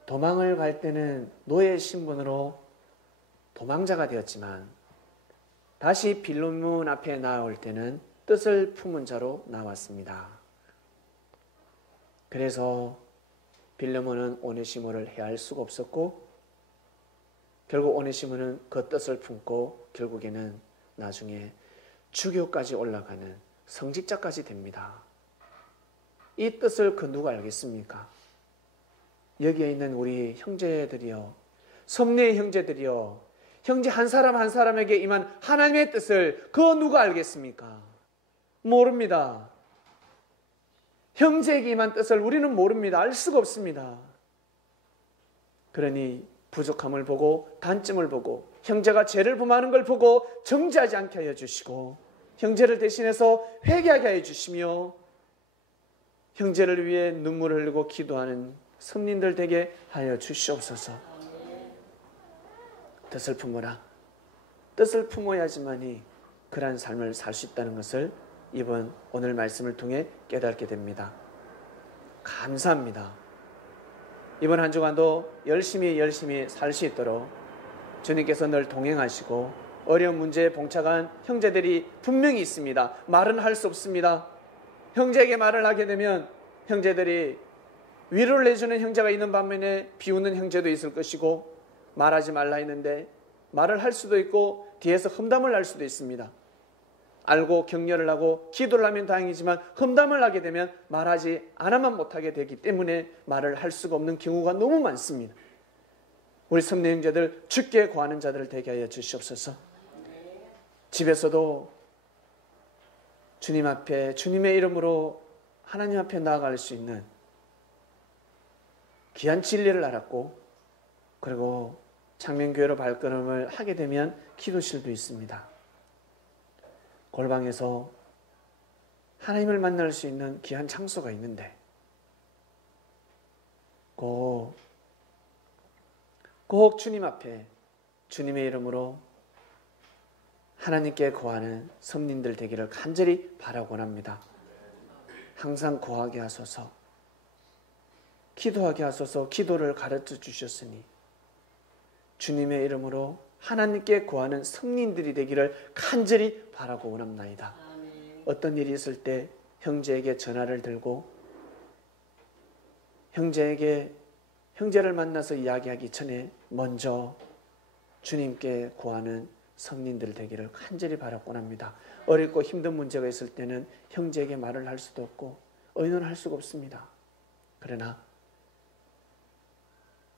도망을 갈 때는 노예 신분으로 도망자가 되었지만 다시 빌레몬 앞에 나올 때는 뜻을 품은 자로 나왔습니다. 그래서 빌레몬은 오네시모를 해할 수가 없었고 결국 오네시모는 그 뜻을 품고 결국에는 나중에 주교까지 올라가는 성직자까지 됩니다. 이 뜻을 그 누가 알겠습니까? 여기에 있는 우리 형제들이요, 섭리의 형제들이요, 형제 한 사람 한 사람에게 임한 하나님의 뜻을 그 누가 알겠습니까? 모릅니다. 형제에게 임한 뜻을 우리는 모릅니다. 알 수가 없습니다. 그러니 부족함을 보고 단점을 보고 형제가 죄를 범하는 걸 보고 정죄하지 않게 하여 주시고 형제를 대신해서 회개하게 하여 주시며 형제를 위해 눈물을 흘리고 기도하는 성민들 되게 하여 주시옵소서. 뜻을 품어라. 뜻을 품어야지만이 그러한 삶을 살 수 있다는 것을 오늘 말씀을 통해 깨닫게 됩니다. 감사합니다. 이번 한 주간도 열심히 살 수 있도록 주님께서 늘 동행하시고 어려운 문제에 봉착한 형제들이 분명히 있습니다. 말은 할 수 없습니다. 형제에게 말을 하게 되면 형제들이 위로를 내주는 형제가 있는 반면에 비웃는 형제도 있을 것이고 말하지 말라 했는데 말을 할 수도 있고 뒤에서 험담을 할 수도 있습니다. 알고 격려를 하고 기도를 하면 다행이지만 험담을 하게 되면 말하지 않아만 못하게 되기 때문에 말을 할 수가 없는 경우가 너무 많습니다. 우리 성도 형제들, 주께 구하는 자들을 되게 하여 주시옵소서. 집에서도 주님 앞에 주님의 이름으로 하나님 앞에 나아갈 수 있는 귀한 진리를 알았고, 그리고 창명교회로 발걸음을 하게 되면 기도실도 있습니다. 골방에서 하나님을 만날 수 있는 귀한 장소가 있는데 꼭 주님 앞에 주님의 이름으로 하나님께 구하는 성민들 되기를 간절히 바라곤 합니다. 항상 구하게 하소서, 기도하게 하소서. 기도를 가르쳐 주셨으니 주님의 이름으로 하나님께 구하는 성민들이 되기를 간절히 바라고 원합나이다. 어떤 일이 있을 때 형제에게 전화를 들고 형제를 만나서 이야기하기 전에 먼저 주님께 구하는 성민들 되기를 간절히 바라곤 합니다. 어렵고 힘든 문제가 있을 때는 형제에게 말을 할 수도 없고 의논할 수가 없습니다. 그러나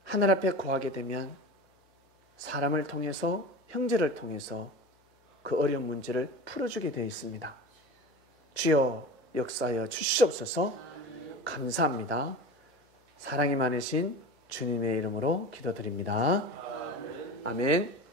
하늘 앞에 구하게 되면 사람을 통해서, 형제를 통해서 그 어려운 문제를 풀어주게 되어 있습니다. 주여 역사하여 주시옵소서. 감사합니다. 사랑이 많으신 주님의 이름으로 기도드립니다. 아멘.